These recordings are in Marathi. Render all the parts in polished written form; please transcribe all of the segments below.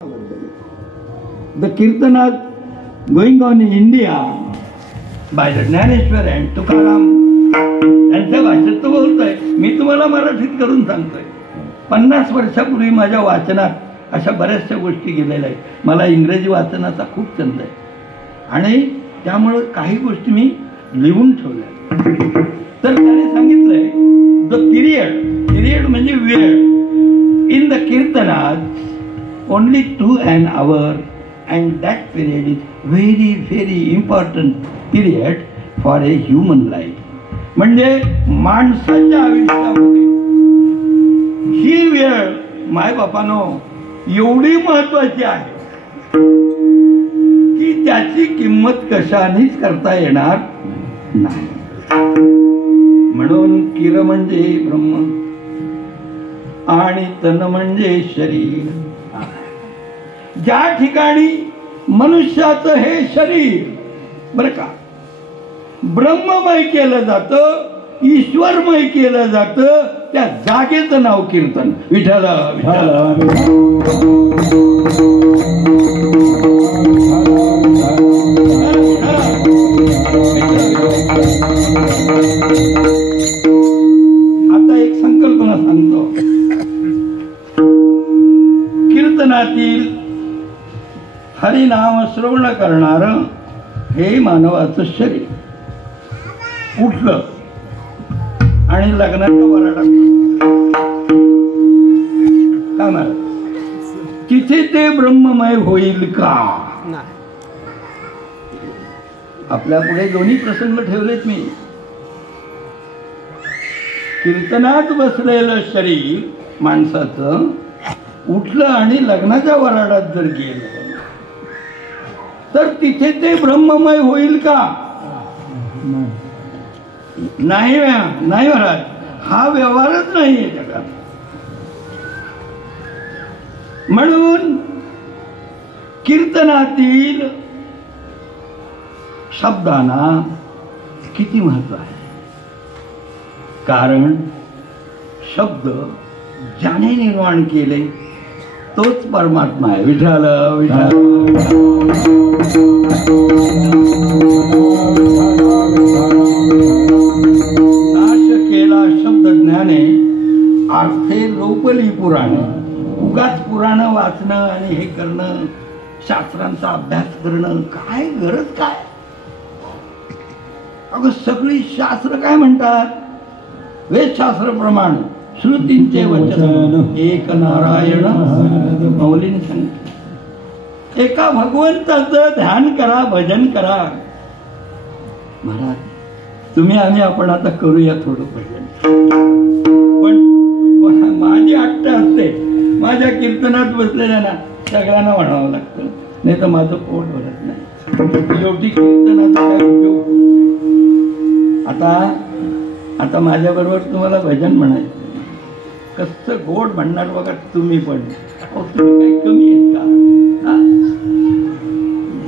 The Kirtanas going on in India by the Jnaneshwar and Tukaram यांच्या भाषेत तो बोलतोय. मी तुम्हाला मराठीत करून सांगतोय. 50 वर्षापूर्वी माझ्या वाचनात अशा बऱ्याचशा गोष्टी गेलेल्या आहेत. मला इंग्रजी वाचनाचा खूप छंद आहे आणि त्यामुळे काही गोष्टी मी लिहून ठेवल्या. तर त्याने सांगितलंय द पिरियड म्हणजे वेळ in the कीर्तनात only 2 an hour and that period is very important period for a human life. म्हणजे माणसाच्या आयुष्यामध्ये ही वेळ मायबापानो एवढी महत्वाची आहे की त्याची किंमत कशानेच करता येणार नाही. म्हणून किर म्हणजे ब्रह्म आणि तन म्हणजे शरीर. ज्या ठिकाणी मनुष्याचं हे शरीर बरं का ब्रह्ममय केलं जातं, ईश्वरमय केलं जातं, त्या जागेचं नाव कीर्तन. विठ्ठल विठ्ठल. आता एक संकल्पना सांगतो. कीर्तनातील हरिनाम श्रवण करणार हे मानवाचं शरीर उठलं आणि लग्नाच्या वराडात काय म्हणा तिथे ते ब्रह्ममय होईल का? आपल्या पुढे दोन्ही प्रसंग ठेवलेत मी. कीर्तनात बसलेलं शरीर माणसाचं उठलं आणि लग्नाच्या वराडात जर गेलं तर तिथे ते ब्रह्ममय होईल का? नाही महाराज, हा व्यवहारच नाहीये जगात. म्हणून कीर्तनातील शब्दांना किती महत्व आहे. कारण शब्द ज्याने निर्माण केले तोच परमात्मा आहे. विठ्ठल विठ्ठल. नाश केला शब्द ज्ञाने अर्थे लोपली पुराण. उगाच पुराण वाचणं आणि हे करणं, शास्त्रांचा अभ्यास करणं काय गरज काय? अगं सगळी शास्त्र काय म्हणतात? वेदशास्त्र प्रमाण श्रुतींचे वचन एक नारायण मौलीने सांगितले. एका भगवंताचं ध्यान करा, भजन करा. महाराज तुम्ही आणि आपण आता करूया थोडं भजन. पण माझी अट्ट असते माझ्या कीर्तनात बसलेल्या ना सगळ्यांना म्हणावं लागतं, नाही तर माझं पोट भरत नाही. शेवटी कीर्तनाचा काय उपयोग? आता माझ्या बरोबर तुम्हाला भजन म्हणायचं. कसं गोड म्हणणार बघा तुम्ही पण. तुम्ही काही कमी आहेत का?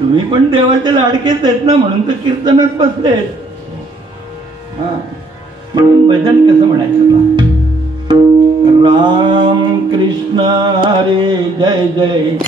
तुम्ही पण देवाचे लाडकेच आहेत ना, म्हणून तर कीर्तनात बसले. म्हणून भजन कसं म्हणायचं? राम कृष्ण हरे जय जय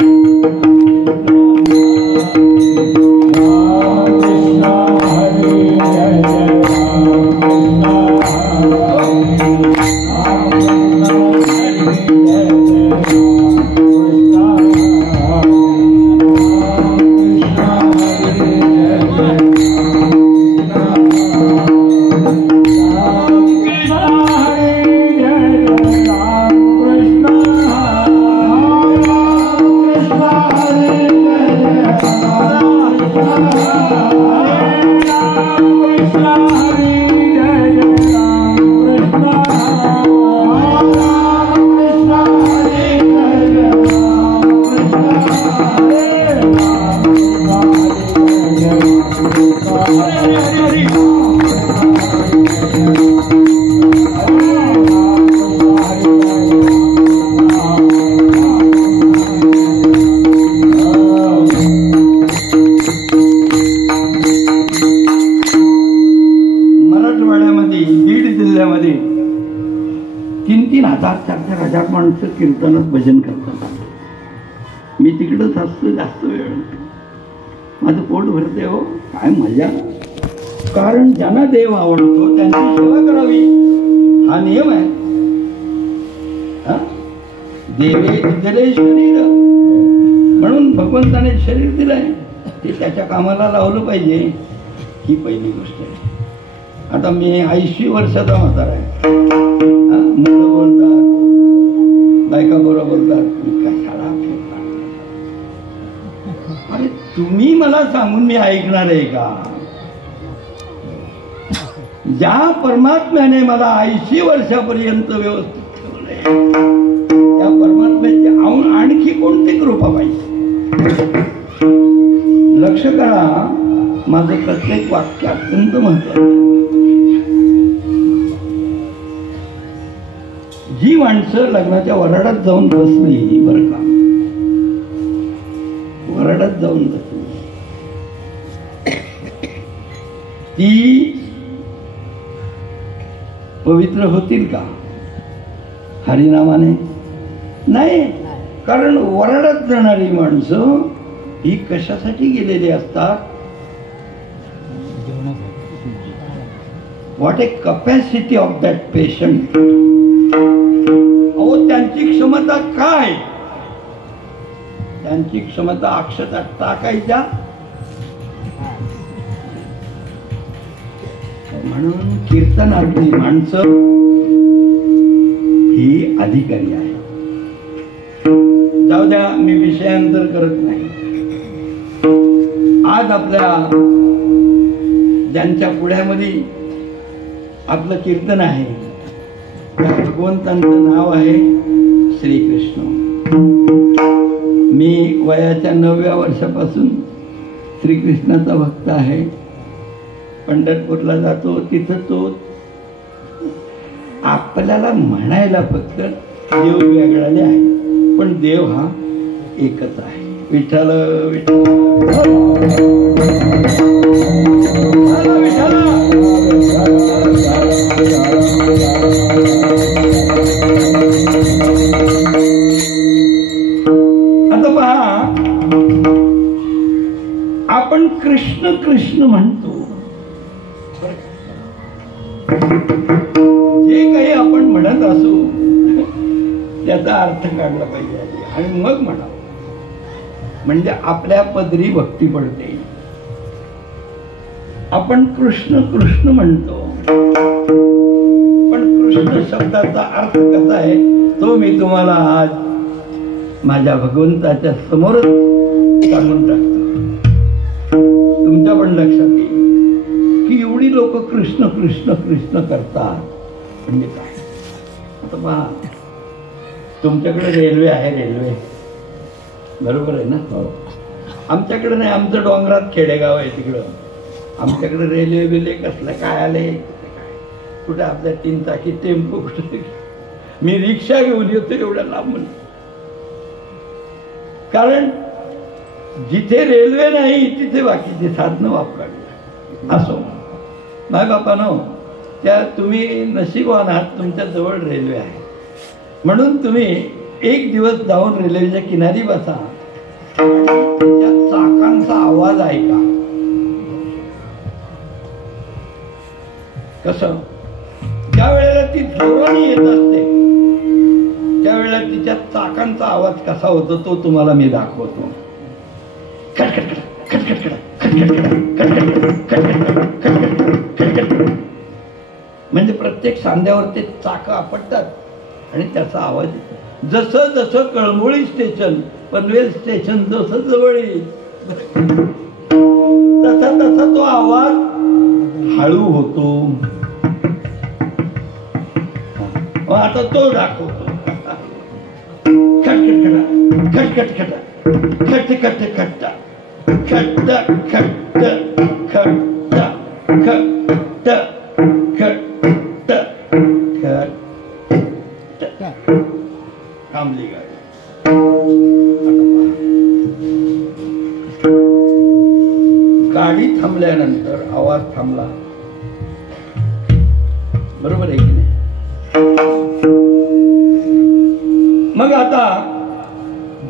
जिल्ह्यामध्ये 3,000 4,000 माणसं कीर्तनात भजन करतात. मी तिकडंच असतो जास्त वेळ. माझं पोट भरते हो, काय मजा. कारण ज्यांना देव आवडतो त्यांची सेवा करावी हा नियम आहे. देवे दिले शरीर, म्हणून भगवंताने शरीर दिलंय, ते त्याच्या कामाला लावलं पाहिजे, ही पहिली गोष्ट आहे. आता मी 80 वर्षाचा म्हातारा आहे. मुलं बोलतात, बायका बरोबर बोलतात, मी कशाला फिरणार? अरे तुम्ही मला सांगून मी ऐकणार आहे का? ज्या परमात्म्याने मला 80 वर्षापर्यंत व्यवस्थित ठेवलंय, त्या परमात्म्याची आणखी कोणती कृपा पाहिजे? लक्ष करा, माझं प्रत्येक वाक्य अत्यंत महत्वाचं. जी माणसं लग्नाच्या वराडात जाऊन बसली, बरं का, वराडात जाऊन बसली, ती पवित्र होतील का हरिनामाने? नाही. कारण वराडात जाणारी माणसं ही कशासाठी गेलेली असतात? What A capacity of that patient. अहो त्यांची क्षमता काय? त्यांची क्षमता अक्षता टाकायच्या. म्हणून कीर्तनातली माणसं ही अधिकारी आहे. जाऊ द्या, मी विषयांतर करत नाही. आज आपल्या ज्यांच्या पुढ्यामध्ये आपलं कीर्तन आहे, त्या भगवंतांचं नाव आहे श्रीकृष्ण. मी वयाच्या 9व्या वर्षापासून श्रीकृष्णाचा भक्त आहे. पंढरपूरला जातो, तिथं तो आपल्याला म्हणायला फक्त देव वेगळाले आहे, पण देव हा एकच आहे. विठ्ठल विठ्ठल विठ्ठल. आता पहा, आपण कृष्ण कृष्ण म्हणतो. जे काही आपण म्हणत असू त्याचा अर्थ काढला पाहिजे आणि मग म्हणावं, म्हणजे आपल्या पदरी भक्ती पडते. आपण कृष्ण कृष्ण म्हणतो, पण कृष्ण शब्दाचा अर्थ कसा आहे तो मी तुम्हाला आज माझ्या भगवंताच्या समोरच सांगून टाकतो. तुमच्या पण लक्षात येईल की एवढी लोक कृष्ण कृष्ण कृष्ण करतात म्हणजे काय. आता पहा, तुमच्याकडे रेल्वे आहे, रेल्वे बरोबर आहे ना? हो. आमच्याकडे नाही, आमचं डोंगरात खेडेगाव आहे तिकडं. आमच्याकडे रेल्वे बिले कसलं काय आले, कुठे आपल्या 3 चाकी टेम्पो, कुठे मी रिक्षा घेऊन येतो एवढ्या लांबून. कारण जिथे रेल्वे नाही तिथे बाकीची साधनं वापरावी. असो माय बापानो, त्या तुम्ही नशीबवान आहात, तुमच्या जवळ रेल्वे आहे, म्हणून तुम्ही एक दिवस जाऊन रेल्वेच्या किनारी बसा, त्या चाकांचा आवाज ऐका. कसं ज्या वेळेला ती जोराने येत असते त्यावेळेला तिच्या चाकांचा आवाज कसा होतो तो तुम्हाला मी दाखवतो. म्हणजे प्रत्येक सांध्यावर ते चाक आपटतात आणि त्याचा आवाज येतो. जसं जसं कळंबोळी स्टेशन, पनवेल स्टेशन जसं जवळ येईल तसा तसा तो आवाज हळू होतो. आता तो दाखवतो. खटखटा खट खट खट्टा खट्ट खट्ट खट्टा खट्ट खट्ट खट्ट. थांबली गाडी. गाडी थांबल्यानंतर आवाज थांबला, बरोबर आहे की नाही? मग आता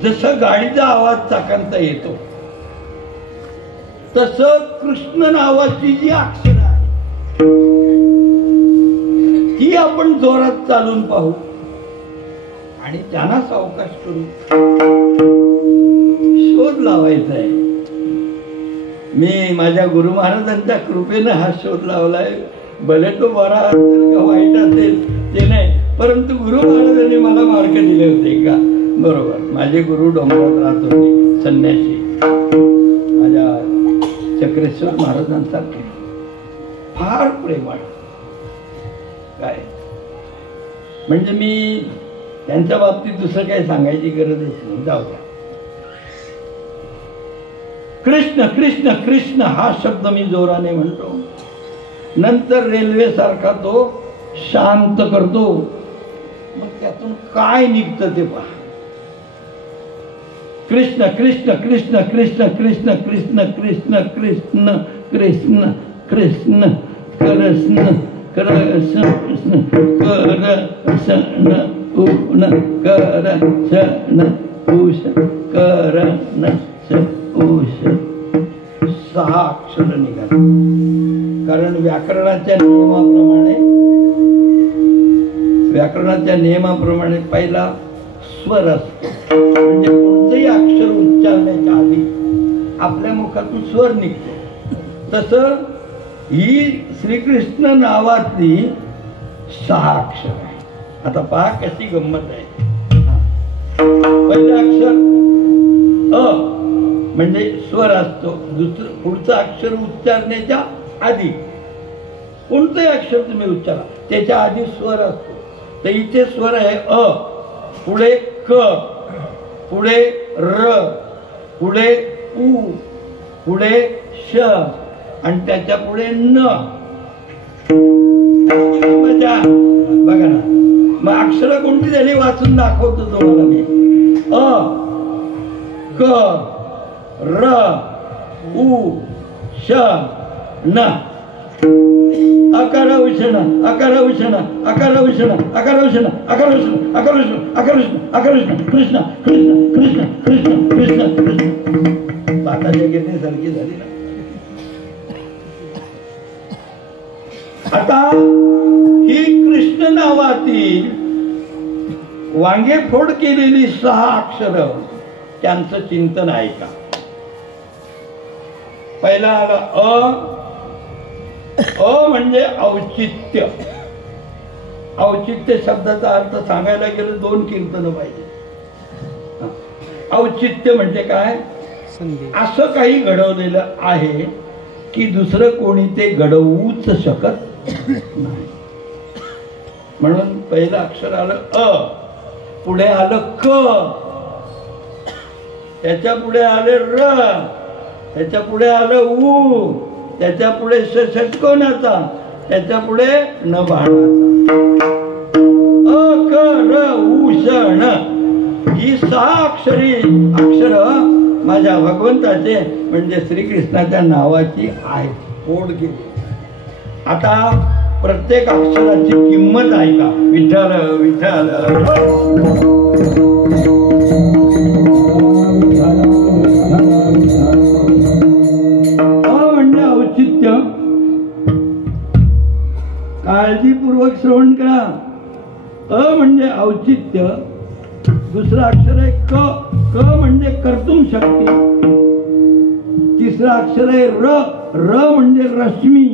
जसं गाडीचा आवाज चाकांचा येतो तसं कृष्ण नावाची जी अक्षर आहे ती आपण जोरात चालून पाहू आणि त्यांना सावकाश करू शोध लावायचा आहे. मी माझ्या गुरु महाराजांच्या कृपेनं हा शोध लावलाय. भले तो बरा असेल का वाईट असेल ते नाही, परंतु गुरु महाराजांनी मला मार्ग दिले होते का बरोबर. माझे गुरु डोंगरात राहत होते, संन्यासी, माझ्या चक्रेश्वर महाराजांसारखे फार प्रेमळ. काय म्हणजे मी त्यांच्या बाबतीत दुसरं काही सांगायची गरजच नाही, जाऊ द्या. कृष्ण कृष्ण कृष्ण हा शब्द मी जोराने म्हणतो, नंतर रेल्वे सारखा तो शांत करतो. मग त्यातून काय निघतं ते पहा. कृष्ण कृष्ण कृष्ण कृष्ण कृष्ण कृष्ण कृष्ण कृष्ण कृष्ण कृष्ण कृष्ण कृष्ण कृष्ण उन करण उष करण उष. 6 अक्षर निघाले. कारण व्याकरणाच्या नियमाप्रमाणे पहिला स्वर असतो. म्हणजे कोणतंही अक्षर उच्चारण्याच्या आधी आपल्या मुखातून स्वर निघतो. तसं ही श्रीकृष्ण नावातली 6 अक्षर आहे. आता पहा कशी गंमत आहे. पहिलं अक्षर अ म्हणजे स्वर असतो. दुसरं पुढचं अक्षर उच्चारण्याच्या आधी कोणतंही अक्षर तुम्ही उच्चारा त्याच्या आधी स्वर असतो. तर इथे स्वर आहे अ, पुढे क, पुढे र, पुढे उ, पुढे श आणि त्याच्या पुढे न. मजा बघा ना. मग अक्षर कोणती झाली वाचून दाखवतो तुम्हाला मी. अ, क, र, उ, श, न. अकार उषण अकार उषण अकार उषण अकार उषण अकार उषण अकार उषण अकार उषण अकार उषण कृष्ण कृष्ण कृष्ण कृष्ण कृष्ण कृष्ण. पाताच्या गिरणीसारखी झाली ना. आता ही कृष्ण नावातील वांगे फोड केलेली 6 अक्षर त्यांचं चिंतन आहे का. पहिला आला अ. अ म्हणजे औचित्य. औचित्य शब्दाचा अर्थ सांगायला गेलं 2 कीर्तन पाहिजे. औचित्य म्हणजे काय, असं काही घडवलेलं आहे की दुसरं कोणी ते घडवूच शकत नाही. म्हणून पहिलं अक्षर आलं अ, पुढे आलं क, त्याच्या पुढे आले र, त्याच्या पुढे आलं उ, त्याच्या पुढे षटकोनाचा, त्याच्या पुढे न बाणाचा. अ क र उ ष ण ही 6 अक्षरी अक्षर माझ्या भगवंताचे म्हणजे श्रीकृष्णाच्या नावाची आहे. फोड केली. आता प्रत्येक अक्षराची किंमत आहे का. विठ्ठल विठ्ठल म्हणजे औचित्य. काळजीपूर्वक श्रवण करा. अ म्हणजे औचित्य. दुसरं अक्षर आहे क. क म्हणजे कर्तुम शक्ती. तिसरं अक्षर आहे र. र म्हणजे रश्मी.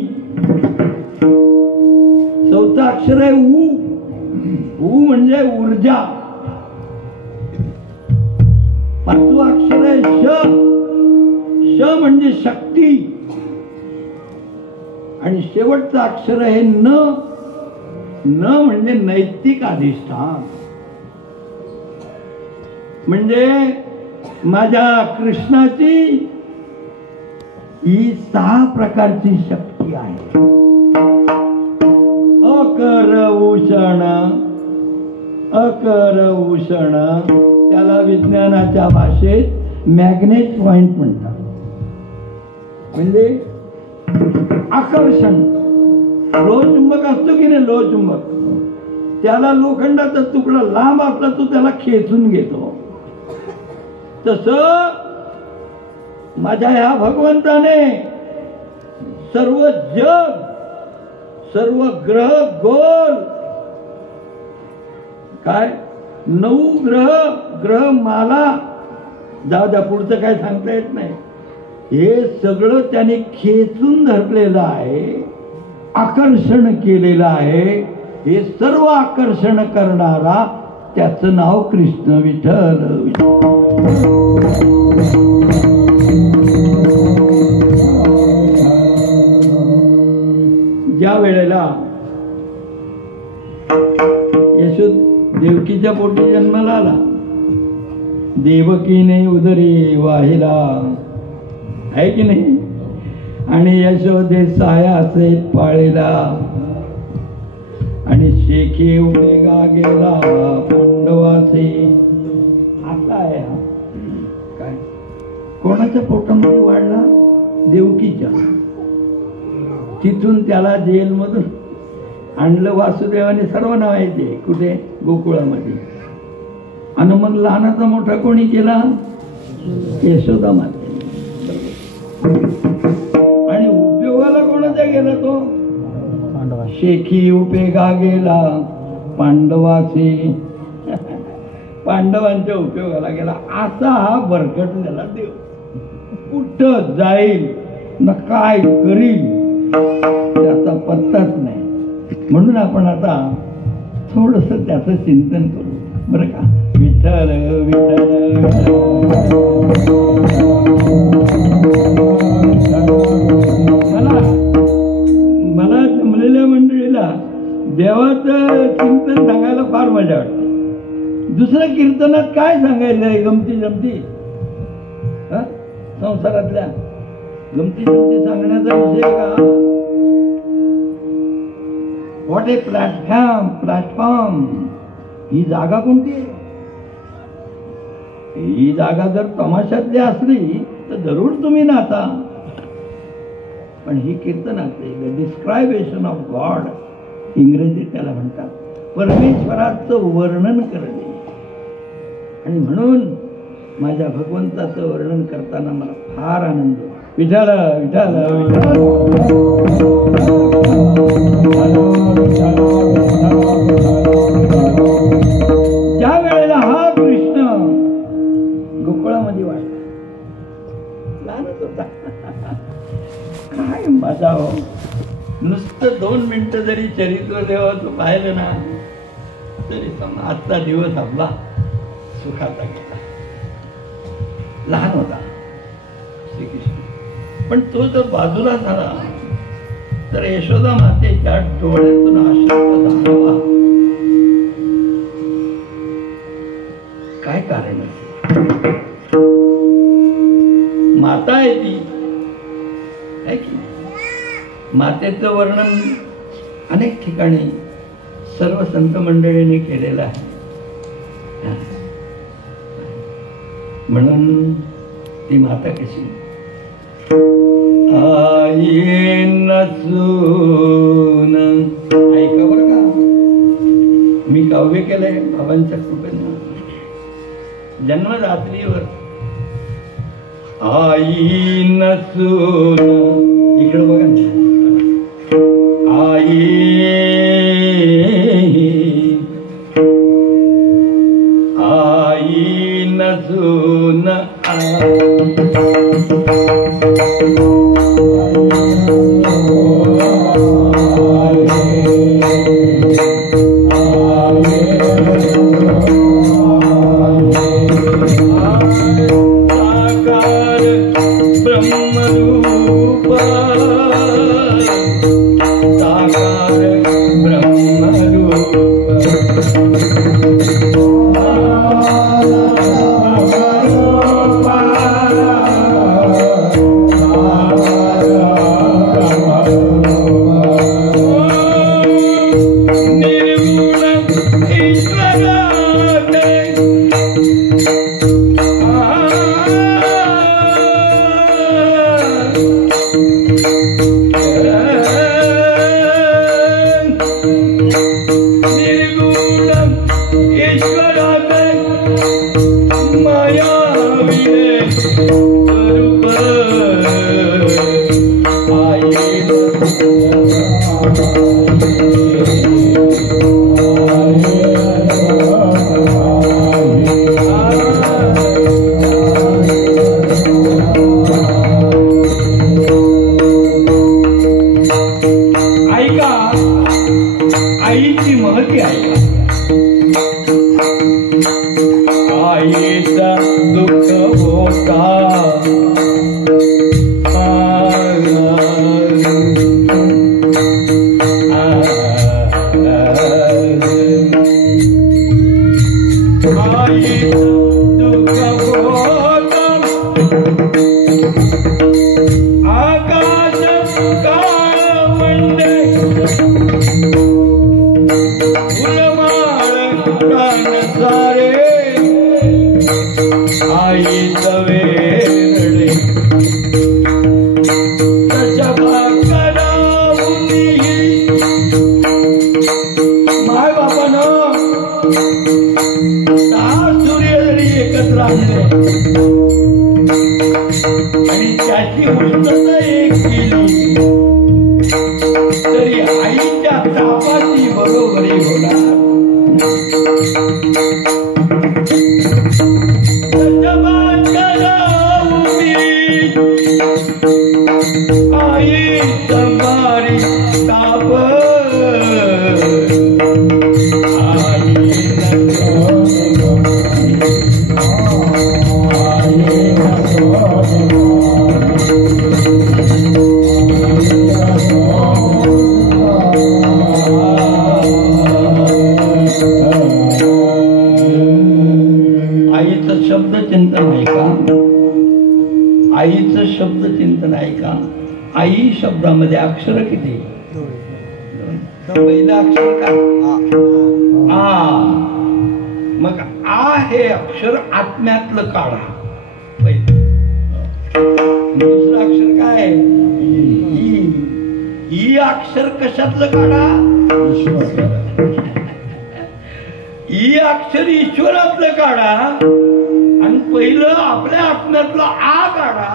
चौथं अक्षर आहे उ. उ म्हणजे ऊर्जा. 5वं अक्षर आहे श. श म्हणजे शक्ती. आणि शेवटचं अक्षर आहे न. न म्हणजे नैतिक अधिष्ठान. म्हणजे माझ्या कृष्णाची ही 6 प्रकारची शक्ती आहे. अकरभूषण अकरभूषण त्याला विज्ञानाच्या भाषेत मॅग्नेट पॉइंट म्हणतात. म्हणजे आकर्षण. लोहचुंबक असतो की नाही, लोहचुंबक, त्याला लोखंडाचा तुकडा लांब असला तो त्याला खेचून घेतो. तसं माझ्या ह्या भगवंताने सर्व जग, सर्व ग्रह गोल, काय 9 ग्रहमाला, जाऊ द्या पुढचं काय सांगता येत नाही, हे सगळं त्याने खेचून धरलेलं आहे, आकर्षण केलेलं आहे. हे सर्व आकर्षण करणारा त्याचं नाव कृष्ण विठ्ठल. ज्या वेळेला यशोद देवकीच्या पोटी जन्माला आला, देवकीने उदरी वाहिला, आहे की नाही, आणि यशोदे सायाचे पाळेला, आणि शेखे उभेगा गेला पांडवाचे. असा आहे हा. काय कोणाच्या पोटामध्ये वाढला? देवकीच्या. तिथून त्याला जेलमधून आणलं वासुदेवाने, सर्वांना माहिती आहे, कुठे? गोकुळामध्ये. आणि मग लहानाचा मोठा कोणी केला? यशोदा माते. आणि उपयोगाला कोणाचा गेला तो? शेखी उपेगा गेला पांडवाचे. पांडवांच्या उपयोगाला गेला. असा हा भरकटलेला देव कुठं जाईल ना काय करील त्याचा पत्ताच नाही. म्हणून आपण आता थोडस त्याचं चिंतन करू बरं का. विठ्ठल विठ्ठल मला जमलेल्या मंडळीला देवाचं चिंतन सांगायला फार मजा वाटते. दुसऱ्या कीर्तनात काय सांगायचं आहे? गमती जमती, संसारातल्या गमती जमती सांगण्याचा विषय का? What A platform. ही जागा कोणती आहे? ही जागा जर तमाशातली असली तर जरूर तुम्ही नाचा, पण ही कीर्तनातली द डिस्क्रायबेशन ऑफ गॉड, इंग्रजीत त्याला म्हणतात, परमेश्वराचं वर्णन करणे. आणि म्हणून माझ्या भगवंताचं वर्णन करताना मला फार आनंद. विठ्ठल विठ्ठल ज्या वेळेला हा कृष्ण गोकुळामध्ये वाढला, लहानच होता, काय मजा हो. नुसतं 2 मिनिटं जरी चरित्र देवाचं पाहिलं ना तरी समजा आजचा दिवस आपला सुखाचा गेला. लहान होता श्रीकृष्ण, पण तो जर बाजूला झाला तर यशोदा मातेच्या डोळ्यातून अश्रू धारावा. काय कारण असेल? माता आहे ती, आहे की नाही? मातेचं वर्णन अनेक ठिकाणी सर्व संत मंडळींनी केलेलं आहे. म्हणून ती माता कशी? आई नसून, ऐका बरं का, मी काव्य केलंय बाबांच्या कृपेने. जन्मरात्रीवर आई नसून, इकडे बघा ना, आई आई नसून आकाश काळवंडे फुलमाळ प्राण सारे आईच वेरडे तशा करावूनी माय बापानं 6 सूर्य जरी एकत्र आणले आणि त्याची उष्णता एक केली तरी आईच्या तापाची बरोबरी होणार. आई तुम्हारी ताप आईचं शब्द चिंतन आहे का? आईचं शब्द चिंतन आहे का? आई शब्दामध्ये अक्षर किती? पहिलं अक्षर का? आ. मग आ हे अक्षर आत्म्यातलं काढा पहिलं. दुसरं अक्षर काय? ई. ई अक्षर कशातलं काढा? ई अक्षर ईश्वरातलं काढा आणि पहिलं आपल्या आत्म्यातलं आ काढा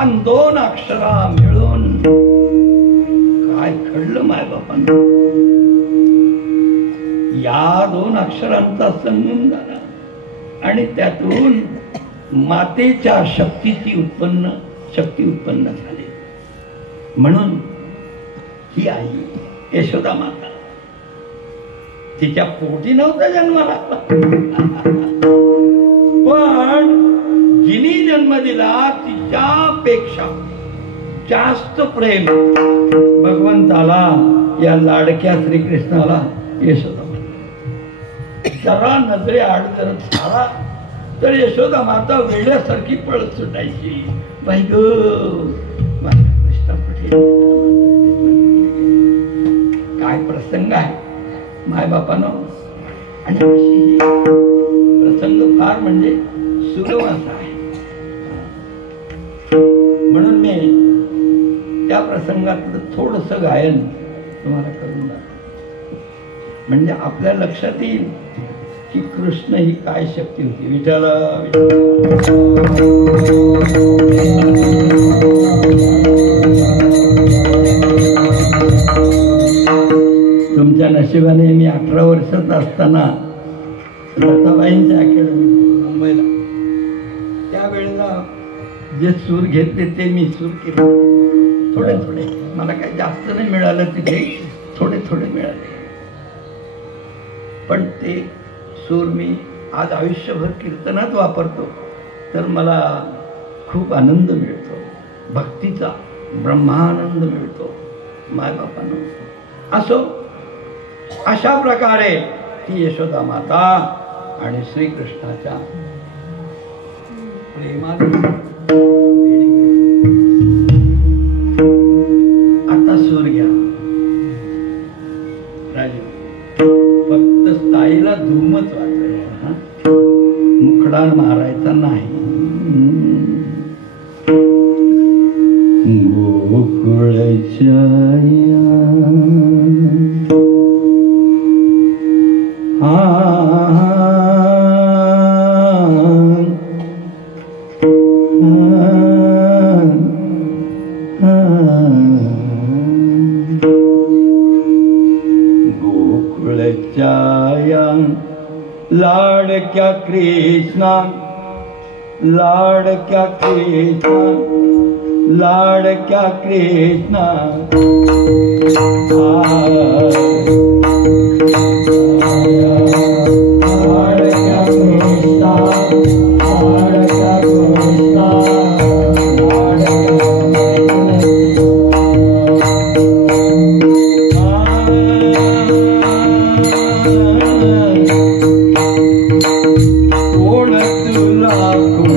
आणि 2 अक्षरा मिळून काय घडलं माय बापांना? या 2 अक्षरांचा संगम झाला आणि त्यातून मातेच्या शक्ती उत्पन्न झाली. म्हणून ही आई यशोदा माता तिच्या पोटी नव्हता जन्माला, पण जिनी जन्म दिला तिच्यापेक्षा जास्त प्रेम भगवंताला या लाडक्या श्रीकृष्णाला यशोदा माता. जरा नजरे आड जर झाला तर यशोदा माता वेड्यासारखी पळत सुटायची. बाई ग माझा कृष्ण पटेल. काय प्रसंग आहे माय बापानो. आणि प्रसंग फार म्हणजे सुगम आहे. म्हणून मी त्या प्रसंगातलं थोडंसं गायन तुम्हाला करून दाखवतो म्हणजे आपल्या लक्षात येईल की कृष्ण ही काय शक्ती होती. विठ्ठल तुमच्या नशिबाने मी 18 वर्षाचा असताना लताबाईंच्या अकॅडमी मुंबईला त्यावेळेला जे सूर घेतले ते मी सूर केले. थोडे थोडे मला काही जास्त नाही मिळालं तिथे, थोडे थोडे मिळाले. पण ते सूर मी आज आयुष्यभर कीर्तनात वापरतो तर मला खूप आनंद मिळतो, भक्तीचा ब्रह्मानंद मिळतो. मायबापांना असो अशा प्रकारे ती यशोदा माता आणि श्रीकृष्णाच्या प्रेमात. आता सूर घ्या राजू, फक्त स्थायीला धूमच वाचायचा, मुखडा मारायचा नाही. गोकुळच्या लाडक्या कृष्णा, लाडक्या कृष्णा, लाडक्या कृष्णा. कोण तुला कोण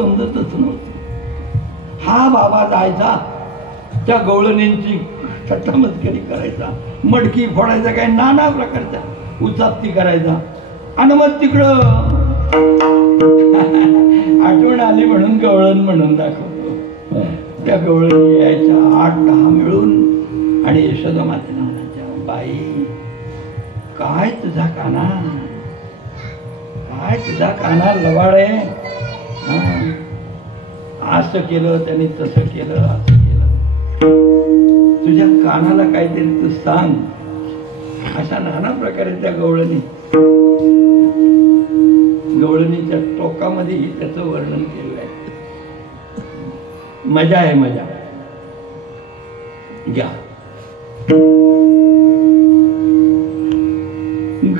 समजतच नव्हतं. हा बाबा जायचा त्या गवळणींची थट्टा मस्करी करायचा, मडकी फोडायचा, काही नाना प्रकारच्या उचापती करायचा. आणि मग तिकडं आठवण आली म्हणून गवळण म्हणून दाखवतो. त्या गवळणी यायच्या 8-10 मिळून आणि यशोदा मातेला म्हणायच्या, बाई काय तुझा काना, काय तुझा काना लवाड आहे. असं केलं त्यांनी, तसं केलं, असं केलं, तुझ्या कानाला काहीतरी तू सांग. अशा नाना प्रकारे त्या गवळणीच्या टोकामध्ये त्याचं वर्णन केलं आहे. मजा आहे, मजा घ्या.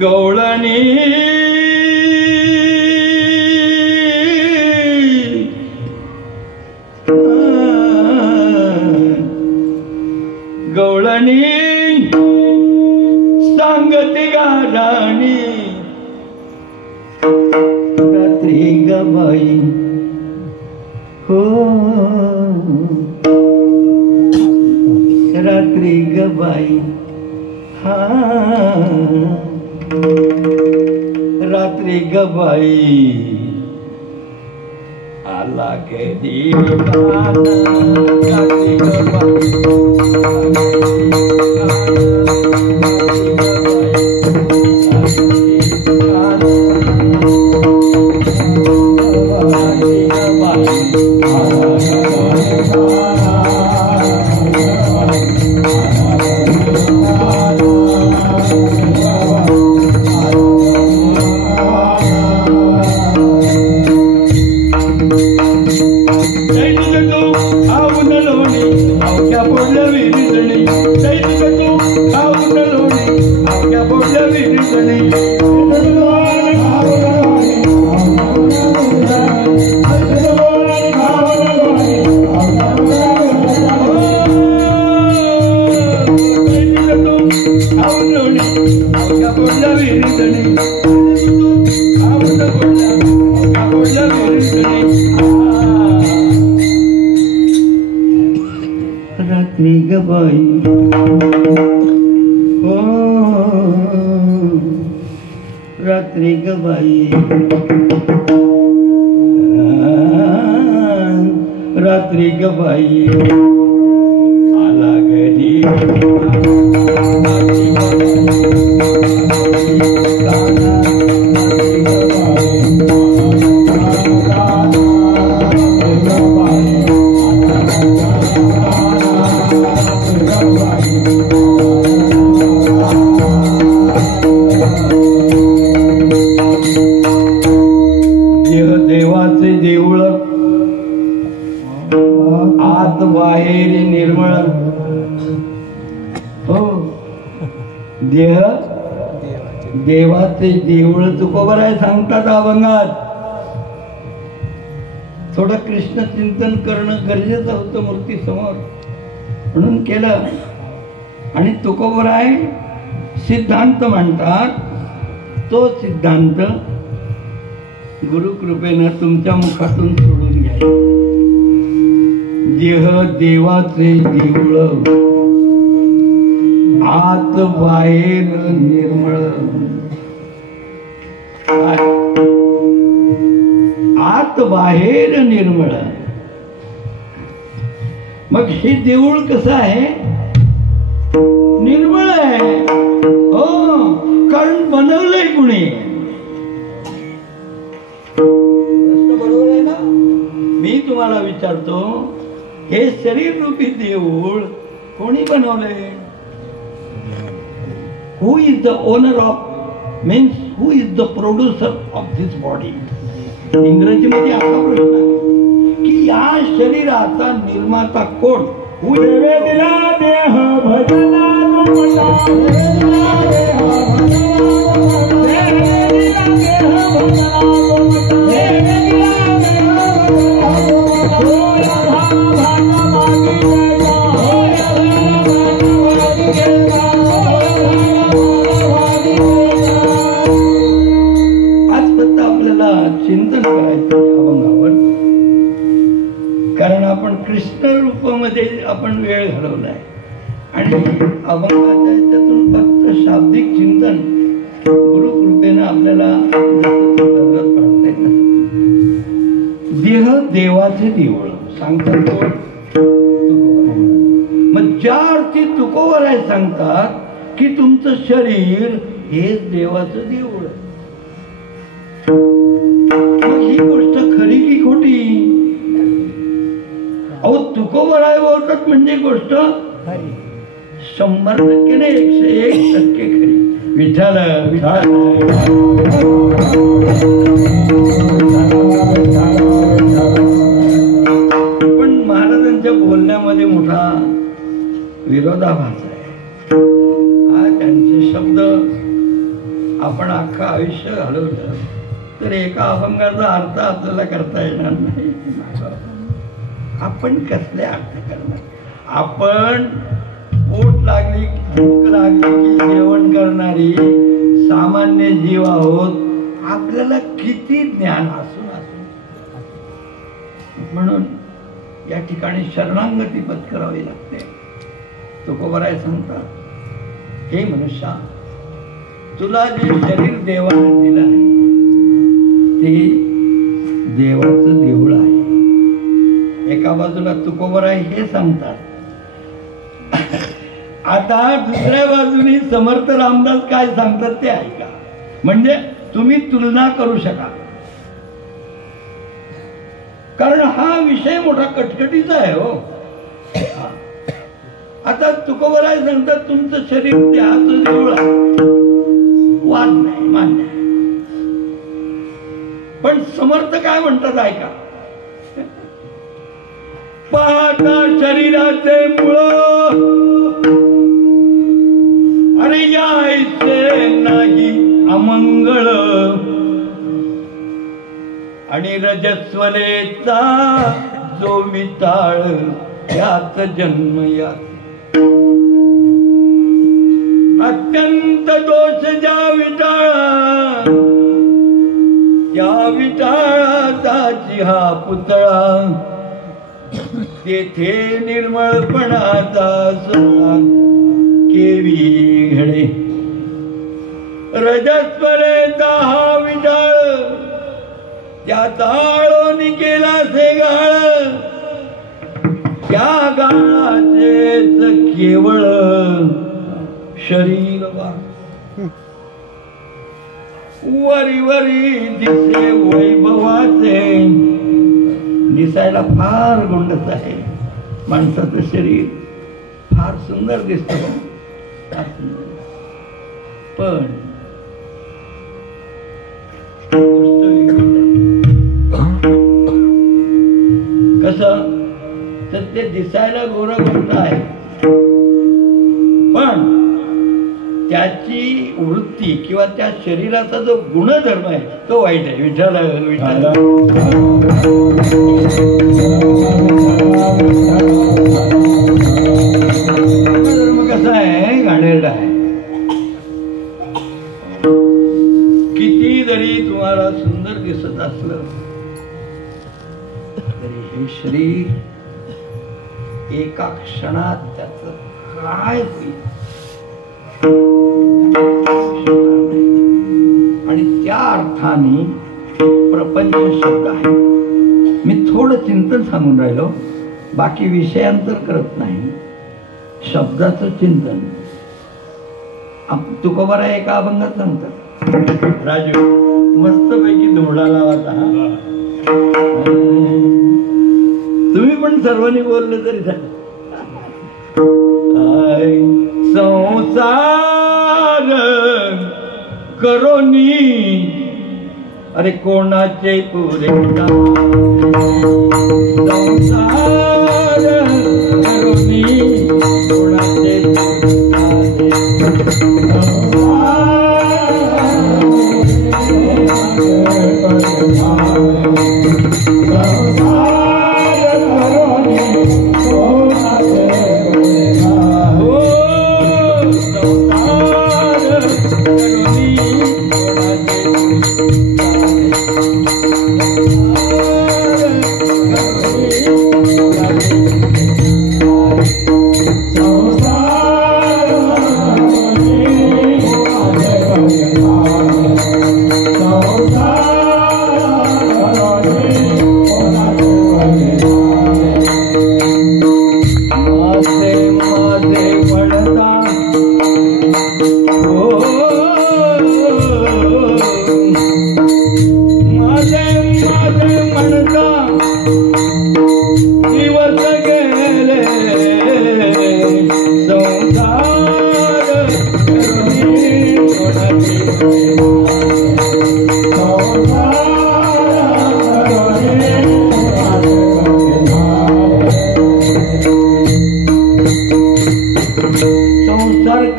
गवळणी गवळणी सांगते गाणी, रात्री ग बाई हो, रात्री ग बाई हा, रात्री ग बाई आला कधी रात्री ग रात्री ग बाई हो, रात्री ग बाई, रात्री ग बाई आला घरी. देवाचे देऊळ आत बाहेर निर्मळ हो, देह देवाचे देऊळ तुकोबर आहे सांगतात अभंगात. थोडं कृष्ण चिंतन करणं गरजेचं होतं मूर्ती समोर, म्हणून केलं. आणि तुकोबर आहे सिद्धांत म्हणतात. तो सिद्धांत गुरुकृपेनं तुमच्या मुखातून सोडून घ्यायचा. देह देवाचे देऊळ आत बाहेर निर्मळ, आत बाहेर निर्मळ. मग हे देऊळ कसं आहे? निर्मळ आहे हो, कारण बनवलंय कुणी. प्रश्न बरोबर आहे ना? मी तुम्हाला विचारतो, हे शरीर रूपी देऊळ कोणी बनवलंय? Who is the owner of, means who is the producer of this body? इंग्रजीमध्ये असा प्रश्न आहे की या शरीराचा निर्माता कोण? दिला देह भजना चिंतन करायचं अभंगावर. वेळ घालवलाय आणि अभंगाच्या याच्यातून फक्त शाब्दिक चिंतन गुरुकृपेनं आपल्याला पाडता येत. देह देवाचे देऊळ सांगतात कोण? तुकोबराय. मग ज्या अर्थी तुकोबराय सांगतात की तुमचं शरीर हेच देवाचं देऊळ. मग ही गोष्ट खरी की खोटी? अहो तुकोबराय बोलतात म्हणजे गोष्ट 100% नाही, 101% खरी. विठ्ठल विठ्ठल. पण महाराजांच्या बोलण्यामध्ये मोठा विरोधाभास आहे. त्यांचे शब्द आपण अख्खं आयुष्य घालवलं तर एका अभंगाचा अर्थ आपल्याला करता येणार नाही. आपण कसले अर्थ करणार? आपण पोट लागली, भूक लागली की जेवण करणारी सामान्य जीव आहोत. आपल्याला किती ज्ञान असून म्हणून या ठिकाणी शरणागती पत्करावी लागते. तुकोबराय सांगतात, हे मनुष्या, तुला जे शरीर देवाने दिलं आहे ते देवाचं देऊळ आहे. एका बाजूला तुकोबराय हे सांगतात. आता दुसऱ्या बाजूने समर्थ रामदास काय सांगतात ते ऐका, म्हणजे तुम्ही तुलना करू शकाल. कारण हा विषय मोठा कटकटीचा आहे हो. आता तुकोबराय सांगतात तुमचं शरीर देहाचं देऊळ आहे, वाद नाही, मान्य आहे. पण समर्थ काय म्हणतात ऐका, पाहता शरीराचे मूळ अरे यायचे नाही अमंगळ आणि रजस्वलेचा जो विटाळ यात जन्म यात अत्यंत दोष ज्या विटाळा त्या विटाळाची हा पुतळा तेथे निर्मळपणाचा केवी घडे. रजस्वलेचा हा विटाळ त्या ताळोनी केला से गाळ त्या गाळाचेच केवळ शरीर वरी वरी दिसे वैभवाचे. दिसायला फार गोंडस आहे माणसाचं शरीर, फार सुंदर दिसतं, पण कसं तर ते दिसायला गोरं गोष्ट आहे, पण त्याची वृत्ती किंवा त्या शरीराचा जो गुणधर्म आहे तो वाईट आहे. विठ्ठल विठ्ठल. गुणधर्म कसा आहे, घाणेरडा आहे. किती जरी तुम्हाला सुंदर दिसत असलं तरी हे शरीर एका क्षणात त्याचं काय होईल आणि त्या अर्थाने प्रपंच शब्द आहे. मी थोडं चिंतन सांगून राहिलो, बाकी विषयांतर करत नाही. शब्दाचं चिंतन तुकोबराय एका अभंगात सांगतात. राजू मस्तपैकी धुमडा लावाचा हा, तुम्ही पण सर्वांनी बोलले तरी झालं. संसार करोनी अरे कोणाचे पुरे संसार करोनी कोणाचे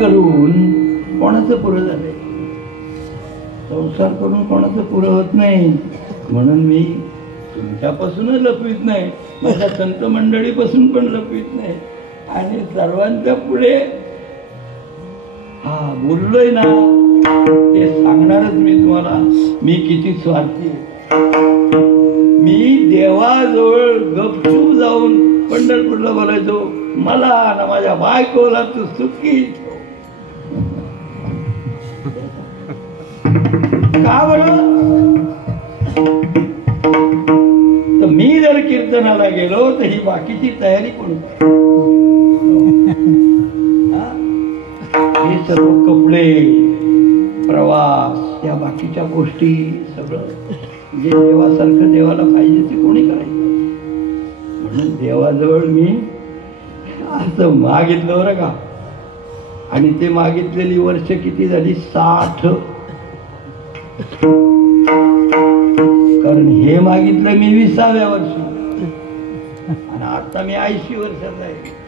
करून कोणाचं पुरं झालंय? संसार करून कोणाचं पुरं होत नाही. म्हणून मी तुमच्यापासूनच लपवीत नाही, माझ्या संत मंडळीपासून पण लपवीत नाही, आणि सर्वांच्या पुढे बोललोय ना ते सांगणारच मी तुम्हाला. मी किती स्वार्थी आहे. मी देवाजवळ गपचूप जाऊन पंढरपूरला बोलायचो, मला ना माझ्या बायकोला तू सुखी ठेव. का बरं? तर मी जर कीर्तनाला गेलो तर ही बाकीची तयारी कोण? हे सर्व कपडे, प्रवास, या बाकीच्या गोष्टी सगळं जे देवासारखं देवाला पाहिजे ते कोणी करायचं? म्हणून देवाजवळ मी असं मागितलं बरं का. आणि ते मागितलेली वर्ष किती झाली? 60. कारण हे मागितलं मी 20व्या वर्षी, आणि आता मी 80 वर्षाचा आहे.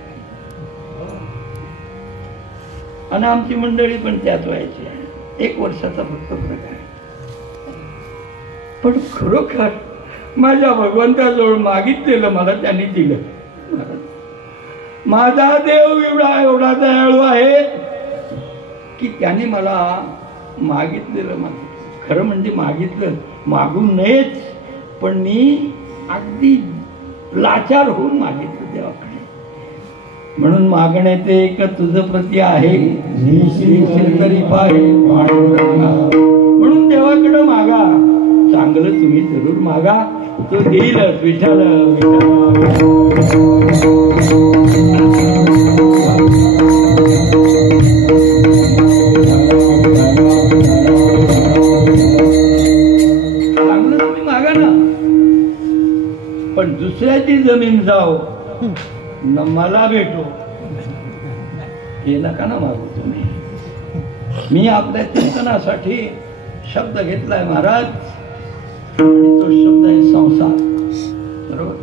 आणि आमची मंडळी पण त्याच व्हायची आहे. 1 वर्षाचा फक्त फरक आहे. पण खरोखर माझ्या भगवंताजवळ मागितलेलं मला त्यांनी दिलं. माझा देव एवढा दयाळू आहे की त्याने मला मागितलेलं मला खरं म्हणजे मागितलं, मागू नयेच, पण मी अगदी लाचार होऊन मागितलं देवाकडे. म्हणून मागणे ते एक तुझं प्रती आहे, तरी पाहे. म्हणून देवाकडे मागा, चांगलं तुम्ही जरूर मागा, तो देईलच. विठ्ठल चांगलं तुम्ही मागा ना. पण दुसऱ्याची जमीन जाओ न मला भेटो हे नका ना मागू तुम्ही. मी आपल्या चिंतनासाठी शब्द घेतलाय महाराज, आणि तो शब्द आहे संसार. बरोबर?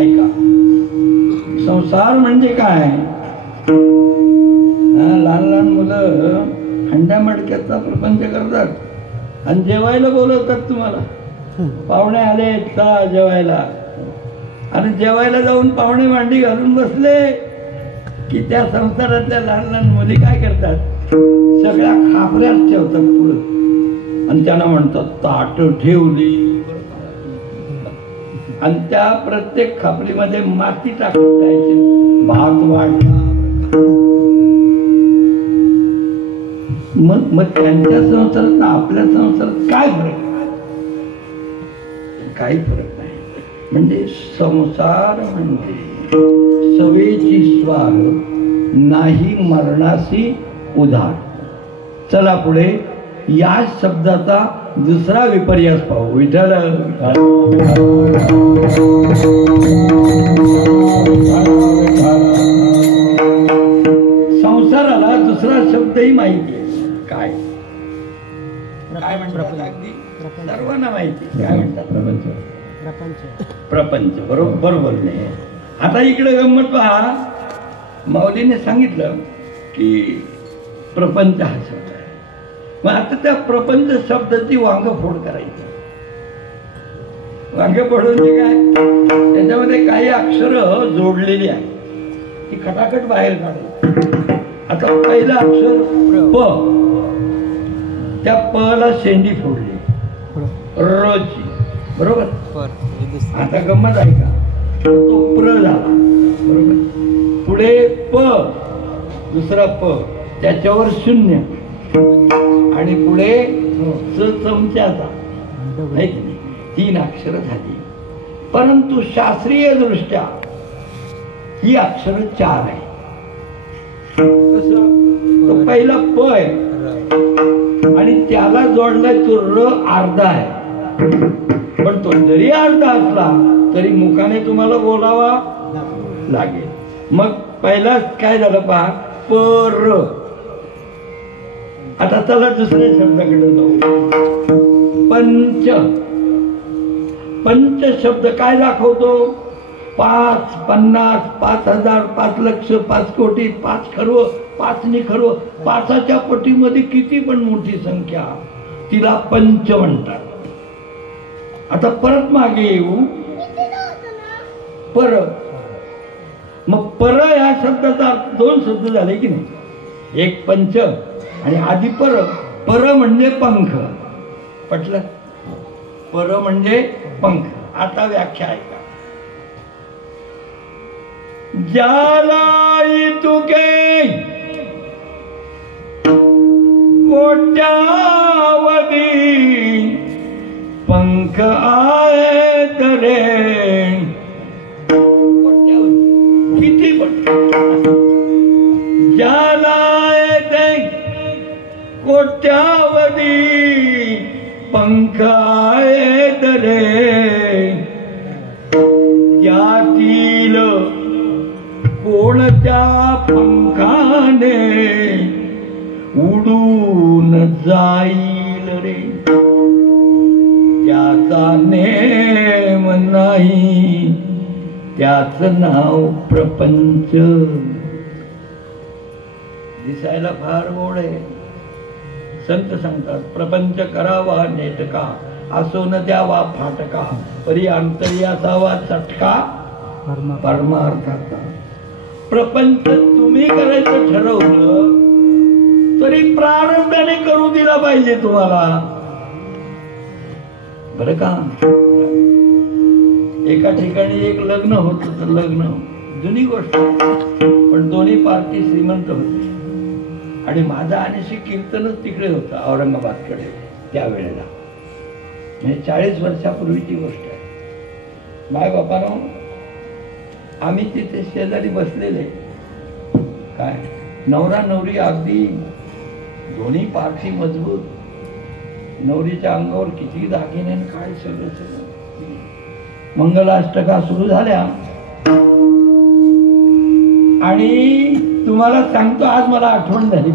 ऐका, संसार म्हणजे काय? लहान लहान मुलं हंड्या मडक्याचा प्रपंच करतात आणि जेवायला बोलवतात तुम्हाला. पाहुणे आले का जेवायला, आणि जेवायला जाऊन पाहुणे मांडी घालून बसले की त्या संसारातल्या लहान लहान मुली काय करतात? सगळ्या खापऱ्यात ठेवतात पुढं, आणि त्यांना म्हणतात ताट ठेवली, आणि त्या प्रत्येक खापरीमध्ये माती टाकून द्यायची, भात वाढला. मग त्यांच्या संसारात आपल्या संसारात काय फरक? काही फरक नाही. म्हणजे संसार म्हणजे सवेची स्वार, नाही मरणासी उधार. चला पुढे या शब्दाचा दुसरा विपर्यास पाहू. विठ्ठल संसाराला दुसरा शब्दही माहिती आहे. काय काय म्हणतात? अगदी सर्वांना माहिती. काय म्हणतात? प्रपंच. बरोबर बोलणे. आता इकडे गंमत पहा, माऊलीने सांगितलं की प्रपंच हा शब्द आहे. मग आता त्या प्रपंच शब्दाची वांगफोड करायची. वांगफोड म्हणजे काय? त्याच्यामध्ये काही अक्षर जोडलेली आहे, ती खटाखट बाहेर काढली. आता पहिलं अक्षर प, त्या प ला शेंडी फोडली रची. बरोबर? आता गंमत आहे का? तो प्र झाला. बरोबर? पुढे प, दुसरा प, त्याच्यावर शून्य, आणि पुढे चमच्याचा. 3 अक्षर झाली. परंतु शास्त्रीय दृष्ट्या ही अक्षर 4 आहे. कसं? तो पहिला प आहे आणि त्याला जोडलाय तो र अर्धा आहे. पण तो जरी अर्धा असला तरी मुखाने तुम्हाला बोलावा लागेल. मग पहिला काय झालं पहा, पर. आता चला दुसऱ्या शब्दाकडे जाऊ. पंच. पंच शब्द काय दाखवतो? 5, 50, 5,000, 5 लक्ष, 5 कोटी, 5 खरव, 5 निखरव, 5च्या पटीमध्ये किती पण मोठी संख्या, तिला पंच म्हणतात. आता परत मागे येऊ. पर, मग पर या शब्दाचा 2 शब्द झाले की नाही. एक पंच आणि आधी पर. पर म्हणजे पंख. पटलं? पर म्हणजे पंख. आता व्याख्या ऐका. ज्याला तुके कोट्यावधी पंख आहेत रे. कोट्यावधी किती पंख. ज्याला कोट्यावधी पंख आहेत रे, त्यातील कोणत्या पंखाने उडून जाईल रे, त्याचा नेम नाही, त्याच नाव प्रपंच. दिसायला फार गोड आहे. संत सांगतात प्रपंच करावा नेटका, असो न द्यावा फाटका, परी अंतरी असावा चटका परमार्थाचा. प्रपंच तुम्ही करायचं ठरवलं तरी प्रारंभाने करू दिला पाहिजे तुम्हाला, बरं का. एका ठिकाणी एक लग्न होतं, तर लग्न जुनी गोष्ट, पण दोन्ही पार्टी श्रीमंत होते आणि माझा आणि कीर्तनच तिकडे होतं औरंगाबादकडे त्यावेळेला. म्हणजे 40 वर्षापूर्वीची गोष्ट आहे. माय बापानो, आम्ही तिथे शेजारी बसलेले, काय नवरा नवरी अगदी दोन्ही पार्टी मजबूत, नवरीच्या अंगावर किती दागिने काय सगळं सगळं. मंगलाष्टका सुरू झाल्या आणि तुम्हाला सांगतो, आज मला आठवण झाली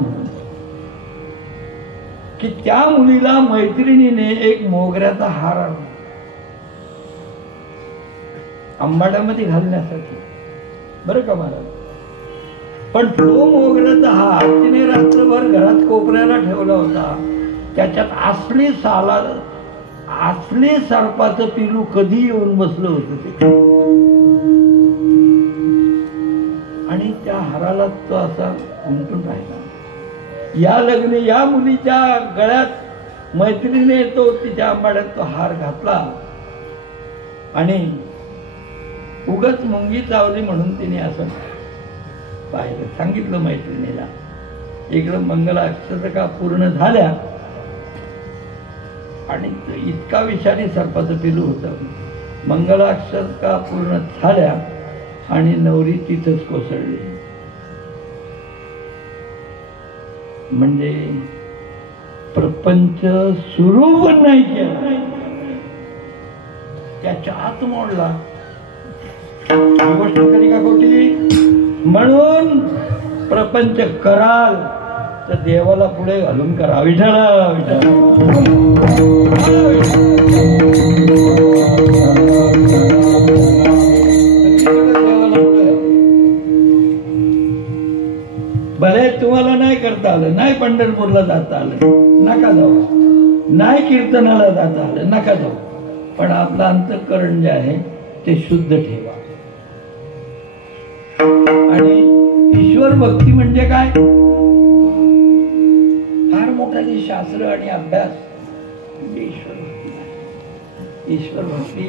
की त्या मुलीला मैत्रिणीने एक मोगऱ्याचा हार आणला आंबाड्यामध्ये घालण्यासाठी, बरं का महाराज. पण तो मोगऱ्याचा हार तिने रात्रभर घरात कोपऱ्याला ठेवला होता. त्याच्यात असली सर्पाचं पिलू कधी येऊन बसलं होतं ते, आणि त्या हाराला तो असा उमटून राहिला. या लग्नी या मुलीच्या गळ्यात मैत्रिणीने तो तिच्या आंबाड्यात तो हार घातला आणि उगच मुंगी चावली म्हणून तिने असं पाहिलं. सांगितलं मैत्रिणीला. इकडं मंगलाष्टका पूर्ण झाल्या आणि इतका विषारी सर्पाचं पिलू होतं. मंगलाष्टका पूर्ण झाल्या आणि नवरी तिथंच कोसळली. म्हणजे प्रपंच सुरू पण नाही केला, त्याच्या आत मोडला. गोष्ट खरी का खोटी? म्हणून प्रपंच कराल तर देवाला पुढे घालून करा. विठ्ठला भले तुम्हाला नाही करता आलं, नाही पंढरपूरला जाता आलं, नका जाऊ. नाही कीर्तनाला जाता आलं, नका जाऊ. पण आपलं अंतःकरण जे आहे ते शुद्ध ठेवा. आणि ईश्वर भक्ती म्हणजे काय? फार मोठाली शास्त्र आणि अभ्यास म्हणजे ईश्वर भक्ती नाही. ईश्वर भक्ती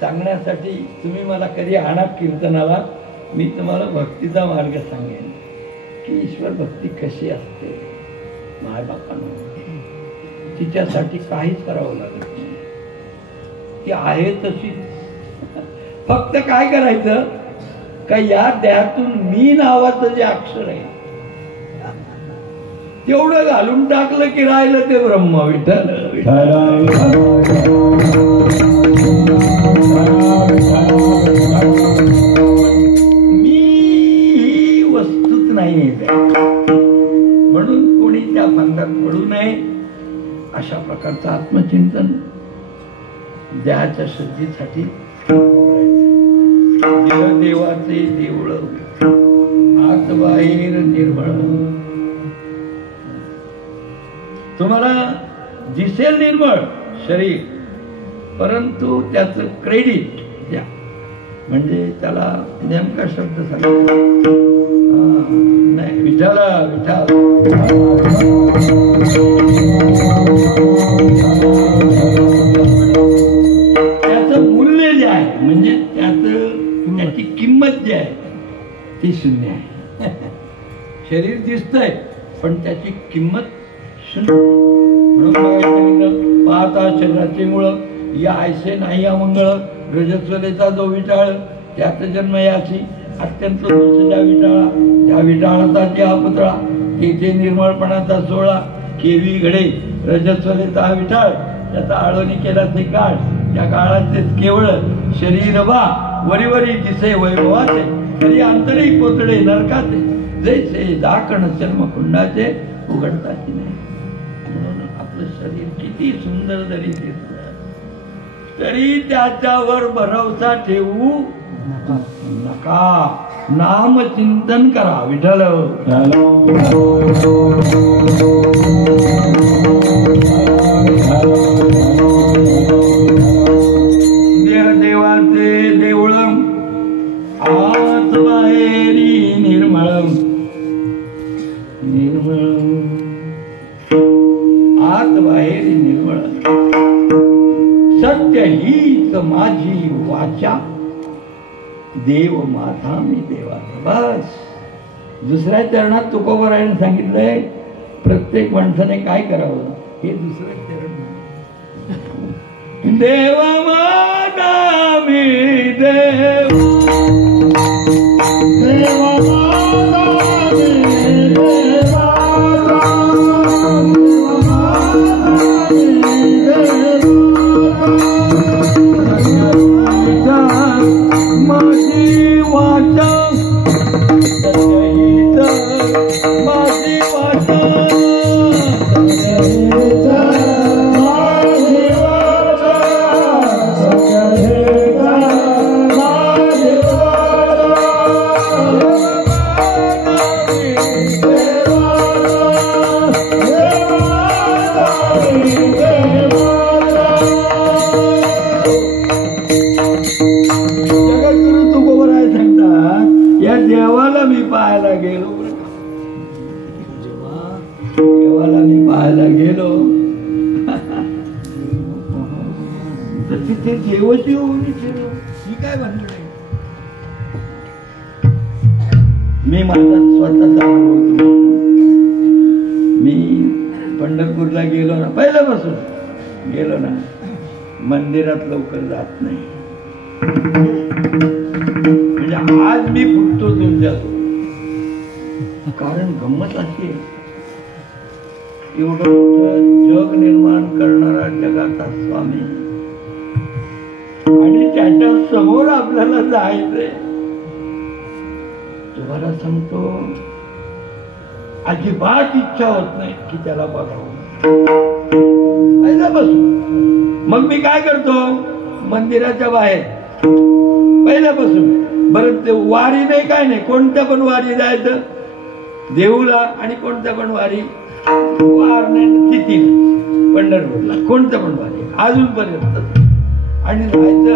सांगण्यासाठी तुम्ही मला कधी आणा कीर्तनाला, मी तुम्हाला भक्तीचा मार्ग सांगेन की ईश्वर भक्ती कशी असते. मायबापांना तिच्यासाठी काहीच करावं लागत नाही, ती आहे तशीच. फक्त काय करायचं का या देहातून मी नावाचं जे अक्षर आहे तेवढं घालून टाकलं की राहिलं ते ब्रह्म. विठ्ठल मी ही वस्तूच नाही, म्हणून कोणी त्या फंदात पडू नये. अशा प्रकारचं आत्मचिंतन देहाच्या शुद्धीसाठी. देवाचे देऊळ आत बाहेर निर्मळ. तुम्हाला दिसेल निर्मळ शरीर, परंतु त्याचं क्रेडिट द्या. म्हणजे त्याला नेमका शब्द सांगा, नाही विठाला विठाल, त्याचं मूल्य जे आहे, म्हणजे त्याची किंमत जी आहे ती शून्य आहे. शरीर दिसतंय पण त्याची किंमत शून्य. म्हणून पाहता शरीराचे मुळ या ऐसे नाही अमंगळ, रजस्वलेचा जो विटाळ त्यात जन्म याची अत्यंत दोष ज्या विटाळा, त्या विटाळाचा त्या पुतळा तेथे निर्मळपणाचा सोहळा. केवी घडे रजस्वलेचा विटाळ, त्याचा आळवणी केला ते काळ, त्या काळाचे केवळ शरीर बा वरीवरी दिसे वैभवाचे, तरी आंतरिक पोतडे नरकाचे, जैसे दाखण जन्मकुंडाचे उघडताची नाही. म्हणून आपलं शरीर किती सुंदर जरी दिसलं तरी त्याच्यावर भरवसा ठेवू नका. नाम चिंतन करा. विठ्ठल देवाचे देऊळ आत बाहेरी निर्मळ, निर्मळ आत बाहेरी निर्मळ. सत्य हीच माझी वाचा, देव माझा मी देवाचा. बस. दुसऱ्या चरणात तुकोबरायने सांगितलंय प्रत्येक माणसाने काय करावं, हे दुसरं चरण. देव माझा मी देव, देव माझा मी देवा, माझी वाचा, माझी वाचा, देवाला मी पाहायला गेलो. जेव्हा देवाला मी पाहायला गेलो तर तिथे देवाची ओळी केलो. ही काय भानगड आहे? मी माझा स्वतःचा अनुभव, मी पंढरपूरला गेलो ना, पहिल्यापासून गेलो ना, मंदिरात लवकर जात नाही. म्हणजे आज मी फुटतो तुमच्यात, कारण गंमत अशी आहे, एवढं मोठं जग निर्माण करणारा जगाचा स्वामी आणि त्याच्या समोर आपल्याला जायचंय. तुम्हाला सांगतो अजिबात इच्छा होत नाही की त्याला बघावं. पहिल्यापासून मग मी काय करतो, मंदिराच्या बाहेर पहिल्यापासून बरं ते वारी नाही काय नाही, कोणत्या पण वारी जायचं देऊला, आणि कोणत्या पण वारी वार नाही तिथी पंढरपूरला, कोणत्या पण वारी अजूनपर्यंत. आणि जायचं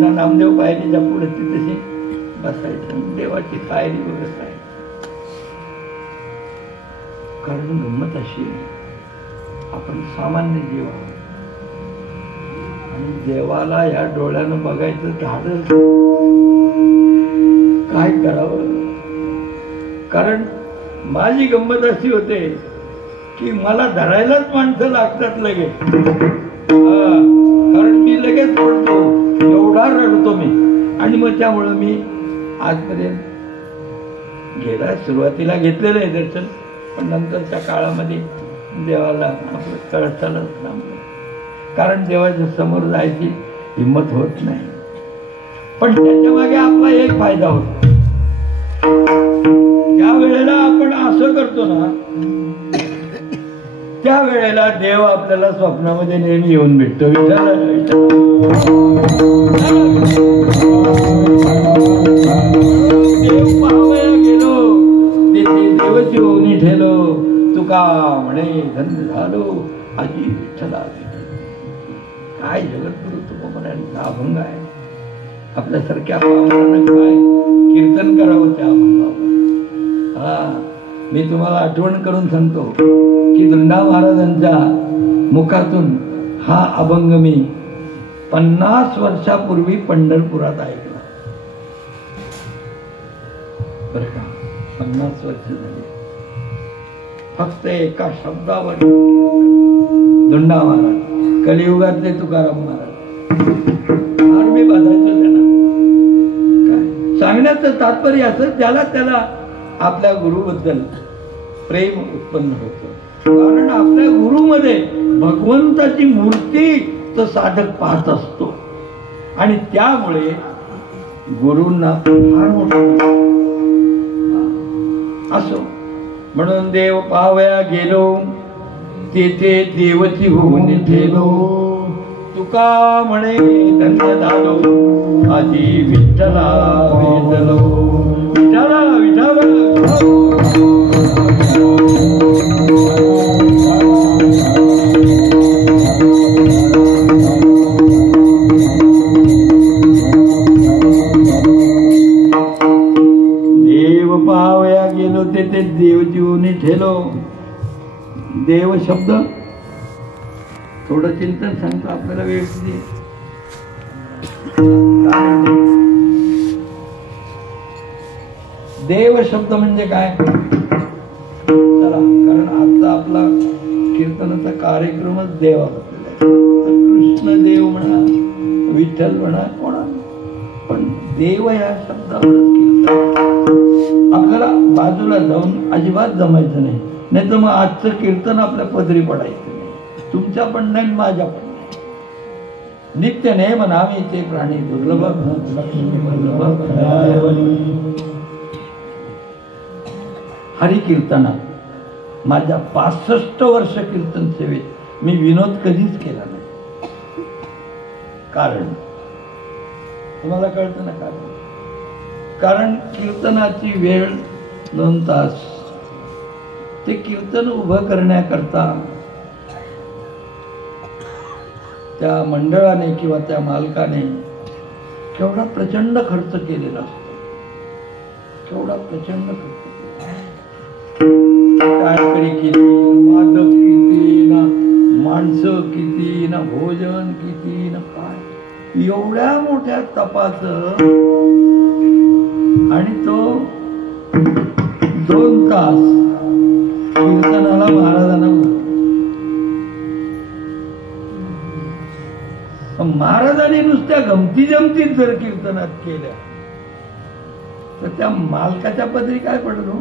ना नामदेव पायरीच्या पुढे तिथे बसायचं, देवाची पायरी बघत आहे. कारण गंमत अशी आपण सामान्य जीव आहोत आणि देवाला ह्या डोळ्यानं बघायचं धाडस काय करावं. कारण माझी गंमत अशी होते की मला धरायलाच माणसं लागतात लगेच. कारण मी लगेच पडतो, एवढा रडतो मी. आणि मग त्यामुळं मी आजपर्यंत गेला, सुरुवातीला घेतलेलं आहे दर्शन, पण नंतरच्या काळामध्ये देवाला आपलं कळसालाच थांबलं. कारण देवाच्या समोर जायची हिंमत होत नाही. पण त्याच्या मागे आपला एक फायदा होतो, त्या वेळेला आपण असं करतो ना, त्या वेळेला देव आपल्याला स्वप्नामध्ये नेहमी येऊन भेटतो. देव पाहावया गेलो तेथे देवची ओवनी ठेलो, तुका म्हणे धन्य झालो आजी विठ्ठला. काय जगद्गुरु तुकोबरायांचा अभंग आहे. आपल्यासारख्या पावलानं काय कीर्तन करावं त्या अभंगावर. मी तुम्हाला आठवण करून सांगतो की धुंडा महाराजांच्या मुखातून हा अभंग मी 50 वर्षापूर्वी पंढरपुरात ऐकला. बरं का, 50 वर्ष झाली. फक्त एका शब्दावर धुंडा महाराज, कलियुगातले तुकाराम महाराज. फार मी बाधायचो त्यांना. काय सांगण्याचं तात्पर्य असं, त्याला आपल्या गुरुबद्दल प्रेम उत्पन्न होतं. कारण आपल्या गुरुमध्ये भगवंताची मूर्ती तो साधक पाहत असतो आणि त्यामुळे गुरूंना फार मोठं असो. म्हणून देव पाहावया गेलो तेथे देवची होऊन ठेलो, तुका म्हणे धन्य झालो आजी विठ्ठला भेटलो. विठ्ठला विठ्ठला देव पाहावया गेलो तेथे देव जीवनी ठेलो. देव शब्द थोडं चिंतन सांगतो आपल्याला. वेळ देव शब्द म्हणजे काय चला, कारण आजचा आपला कीर्तनाचा कार्यक्रमच देवाबद्दल आहे. कृष्ण देव म्हणा, विठ्ठल म्हणा, कोणा पण देव या शब्दावरच कीर्तन. आपल्याला बाजूला जाऊन अजिबात जमायचं नाही, नाही तर मग आजचं कीर्तन आपल्या पदरी पडायचं नाही. तुमच्या पण नाही, माझ्या पण नाही. नित्य नेम नामी ते प्राणी दुर्लभ लक्ष्मी वल्लभ. हरी कीर्तनात माझ्या 65 वर्ष कीर्तन सेवेत मी विनोद कधीच केला नाही. कारण तुम्हाला कळतं ना, कारण कीर्तनाची वेळ 2 तास. ते कीर्तन उभं करण्याकरता त्या मंडळाने किंवा त्या मालकाने केवढा प्रचंड खर्च केलेला असतो. केवढा प्रचंड खर्च, टाळकरी किती, वादक किती ना, माणसं किती ना, भोजन किती ना, काय एवढ्या मोठ्या तपाचं. आणि तो 2 तास कीर्तनाला महाराजांना. महाराजांनी नुसत्या गमती जमतीत जर कीर्तनात केल्या तर त्या मालकाच्या पदरी काय पडलो.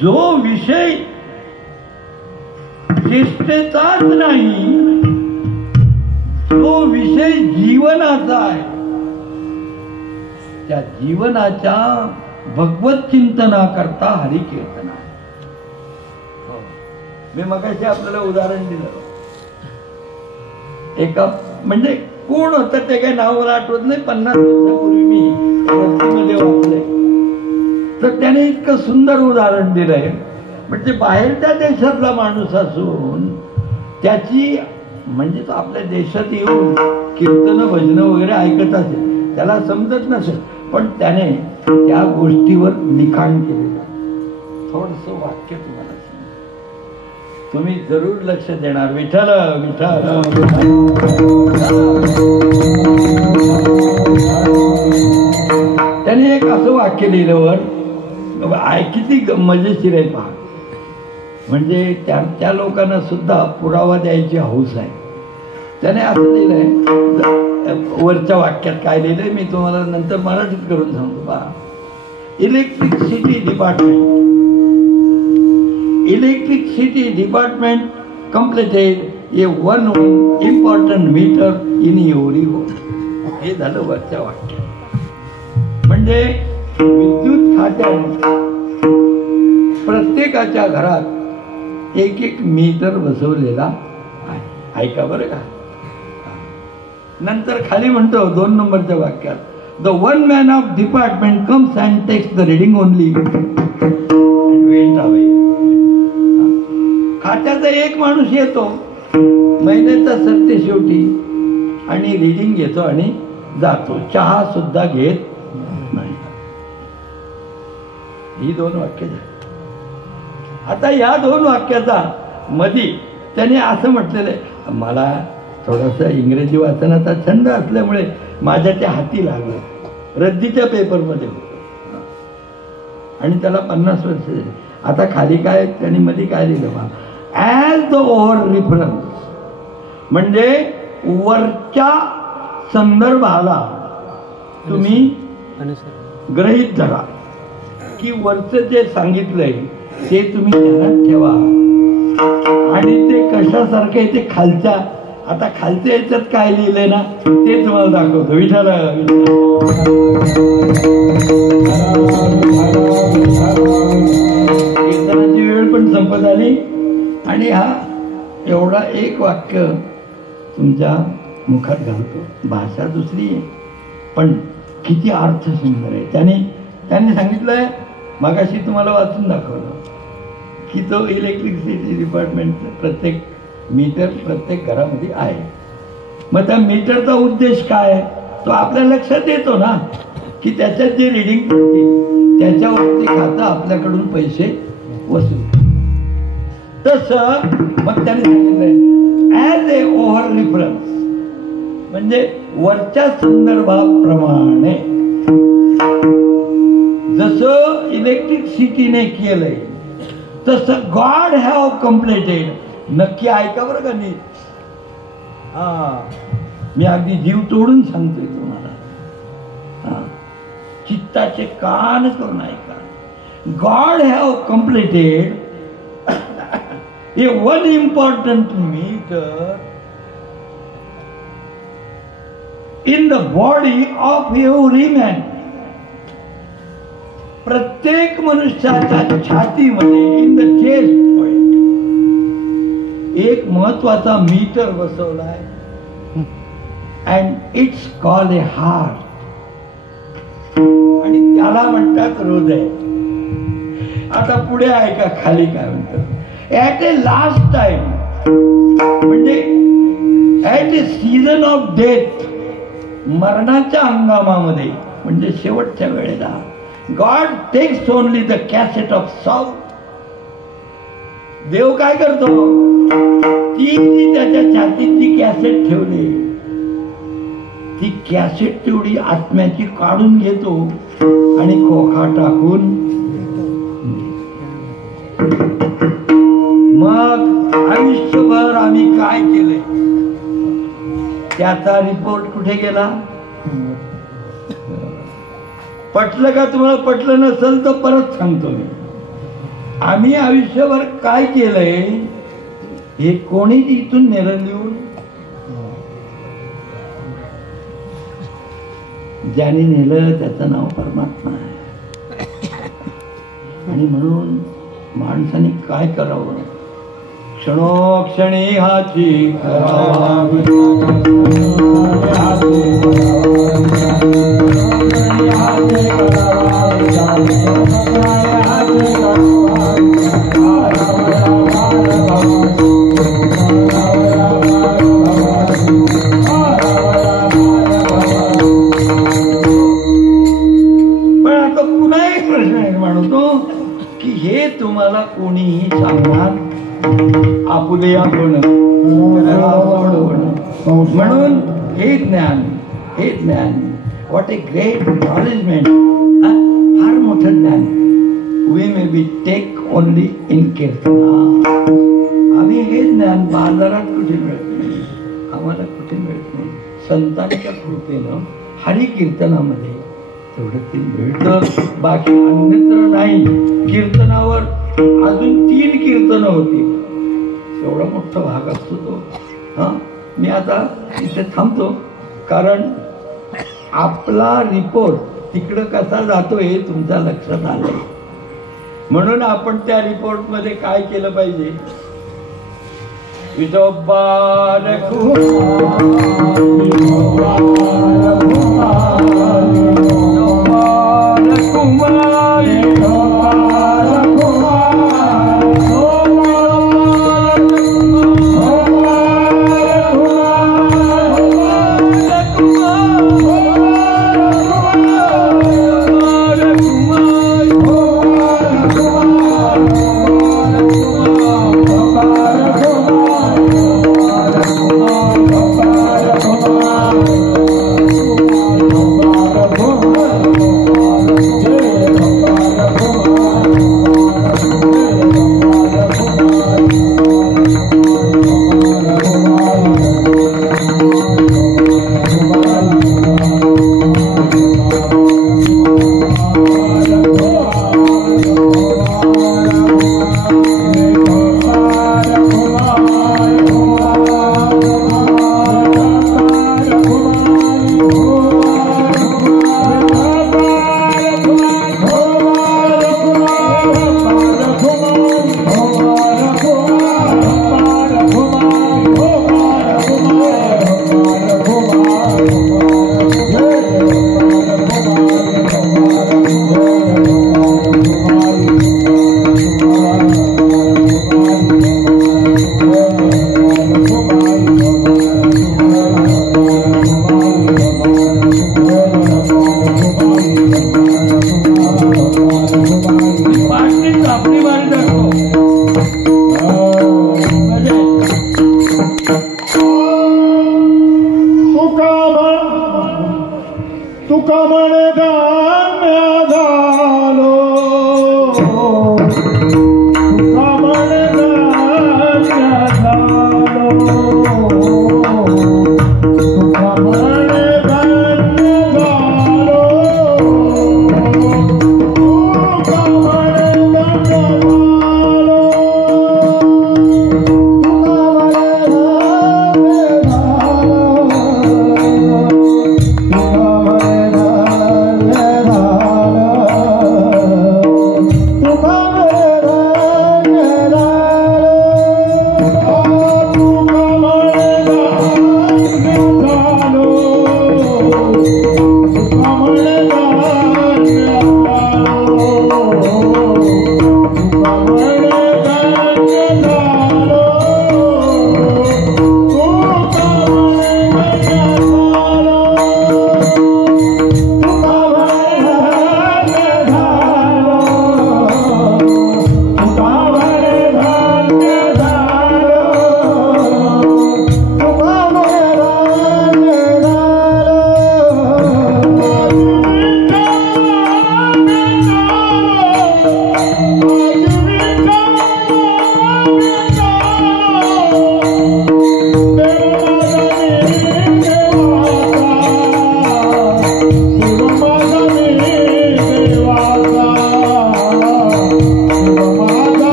जो विषय चेष्टेचाच नाही, तो विषय जीवनाचा आहे, त्या जीवनाच्या भगवत चिंतनाकरता हरी कीर्तन आहे. मी मगाशी आपल्याला उदाहरण दिलं. एका म्हणजे कोण होतं ते काही नाव मला आठवत नाही, 50 वर्षापूर्वी मी रस्त्यामध्ये वाचलंय. तर त्याने इतकं सुंदर उदाहरण दिलंय. म्हणजे बाहेरच्या देशातला माणूस असून त्याची म्हणजे तो आपल्या देशात येऊन कीर्तन भजन वगैरे ऐकत असेल, त्याला समजत नसेल, पण त्याने त्या गोष्टीवर लिखाण केलेलं. थोडंसं वाक्य तुम्हाला तुम्ही जरूर लक्ष देणार. विठ्ठल विठ्ठल. त्याने एक असं वाक्य लिहिल्यावर किती मजेशीर आहे पहा. म्हणजे त्या लोकांना सुद्धा पुरावा द्यायची हौस आहे. त्याने असं लिहिलंय, वरच्या वाक्यात काय लिहिलंय मी तुम्हाला नंतर मराठीत करून सांगतो पहा. Electricity department completed a one important meter in every home. हे झालं वरच्या वाक्यात. म्हणजे विद्युत खात्याने प्रत्येकाच्या घरात एक एक मीटर बसवलेला आहे. ऐका बरं का. नंतर खाली म्हणतो 2 नंबरच्या वाक्यात, the one man of department comes and takes the reading only wait away. खात्याचा एक माणूस येतो महिन्याचा सरते शेवटी आणि रिडिंग घेतो आणि जातो, चहा सुद्धा घेत नाही. ही 2 वाक्य झाली. आता या 2 वाक्याचा मधी त्याने असं म्हटलेलं आहे, मला थोडासा इंग्रजी वाचनाचा छंद असल्यामुळे माझ्या त्या हाती लागलं, रद्दीच्या पेपरमध्ये होतं आणि त्याला 50 वर्ष झाली. आता खाली काय त्यांनी मध्ये काय लिहिलं बा, ॲज द ओव्हर रिफरन्स, म्हणजे वरच्या संदर्भाला तुम्ही गृहीत धरा की वरचं जे सांगितलंय ते तुम्ही ध्यानात ठेवा आणि ते कशासारखं आहे ते खालच्या, आता खालच्या याच्यात काय लिहिलंय ना ते तुम्हाला दाखवतो. विठाला कीर्तनाची वेळ पण संपत आली आणि हा एवढा एक वाक्य तुमच्या मुखात घालतो. भाषा दुसरी आहे पण किती अर्थ सुंदर आहे. त्याने सांगितलंय, मगाशी तुम्हाला वाचून दाखवलं की तो इलेक्ट्रिसिटी डिपार्टमेंटचं प्रत्येक मीटर प्रत्येक घरामध्ये आहे. मग त्या मीटरचा उद्देश काय तो आपल्या लक्षात येतो ना की त्याच्यात जे रिडिंग पडते त्याच्यावरती खातं आपल्याकडून पैसे वसूल. तसं मग त्याने सांगितलंय ॲज ए ओव्हर रिफरन्स, म्हणजे वरच्या संदर्भाप्रमाणे जसं इलेक्ट्रिसिटीने केलंय तसं गॉड हॅव कम्प्लिटेड. नक्की ऐका बरं का नीट. मी अगदी जीव तोडून सांगतोय तुम्हाला, चित्ताचे कान करून ऐका. God have completed a one important meter in the body of every man. प्रत्येक मनुष्याच्या छातीमध्ये इन द चेस्ट पॉइंट एक महत्वाचा मीटर बसवलाय and it's called a heart, आणि त्याला म्हणतात हृदय. आता पुढे ऐका खाली काय म्हणतात, ऍट ए लास्ट टाइम, म्हणजे at a season of death, मरणाच्या हंगामामध्ये म्हणजे शेवटच्या वेळेला God takes only the cassette of south. देव काय करतो, ती त्याच्या छातीत जी कॅसेट ठेवली ती कॅसेट तेवढी आत्म्याची काढून घेतो आणि खोखा टाकून मग आयुष्यभर आम्ही काय केलंय त्याचा रिपोर्ट कुठे गेला. पटलं का तुम्हाला? पटलं नसेल तर परत सांगतो मी. आम्ही आयुष्यभर काय केलंय हे कोणी इथून नेलं लिहून, ज्याने नेलं त्याचं नाव परमात्मा आहे. आणि म्हणून माणसाने काय करावं, क्षणोक्षणी हाची की हे तुम्हाला कोणीही सांगणार आपुले आपण. म्हणून हे ज्ञान व्हॉट ए ग्रेट नॉलेजमेंट, फार मोठं ज्ञान. We may be take only in कीर्तना. आम्ही हे ज्ञान बाजारात कुठे मिळत नाही, आम्हाला कुठे मिळत नाही. संतांच्या कृपेनं हरी कीर्तनामध्ये तेवढं ते मिळतं, बाकी अन्यत्र नाही. कीर्तनावर अजून 3 कीर्तनं होती, एवढा मोठा भाग असतो तो. मी आता इथे थांबतो कारण आपला रिपोर्ट तिकडं कसा जातो हे तुमच्या लक्षात आलंय. म्हणून आपण त्या रिपोर्टमध्ये काय केलं पाहिजे विठोबार Jai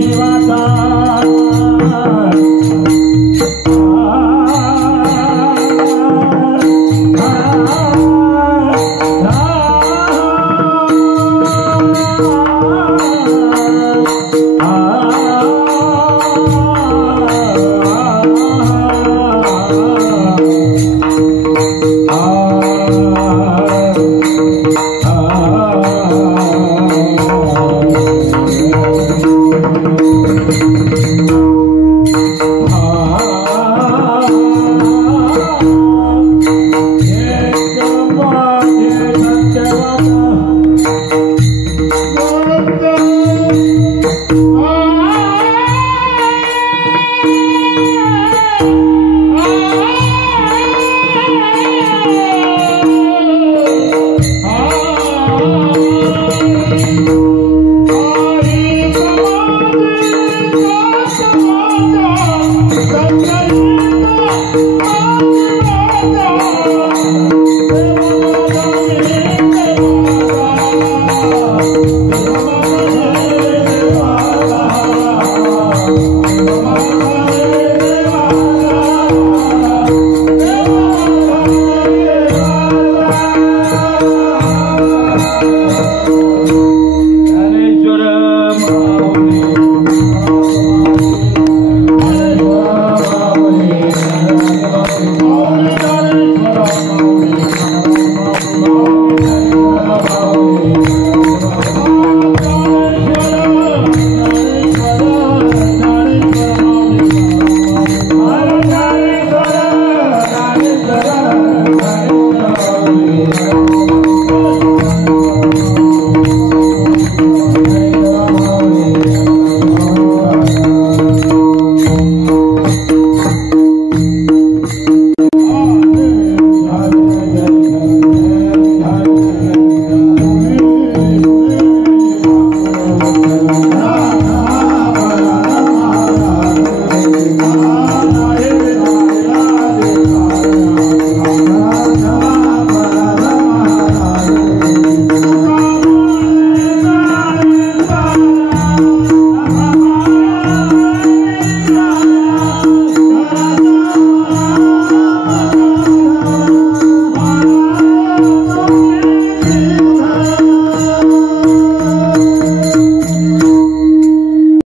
ज्ञानेश्वर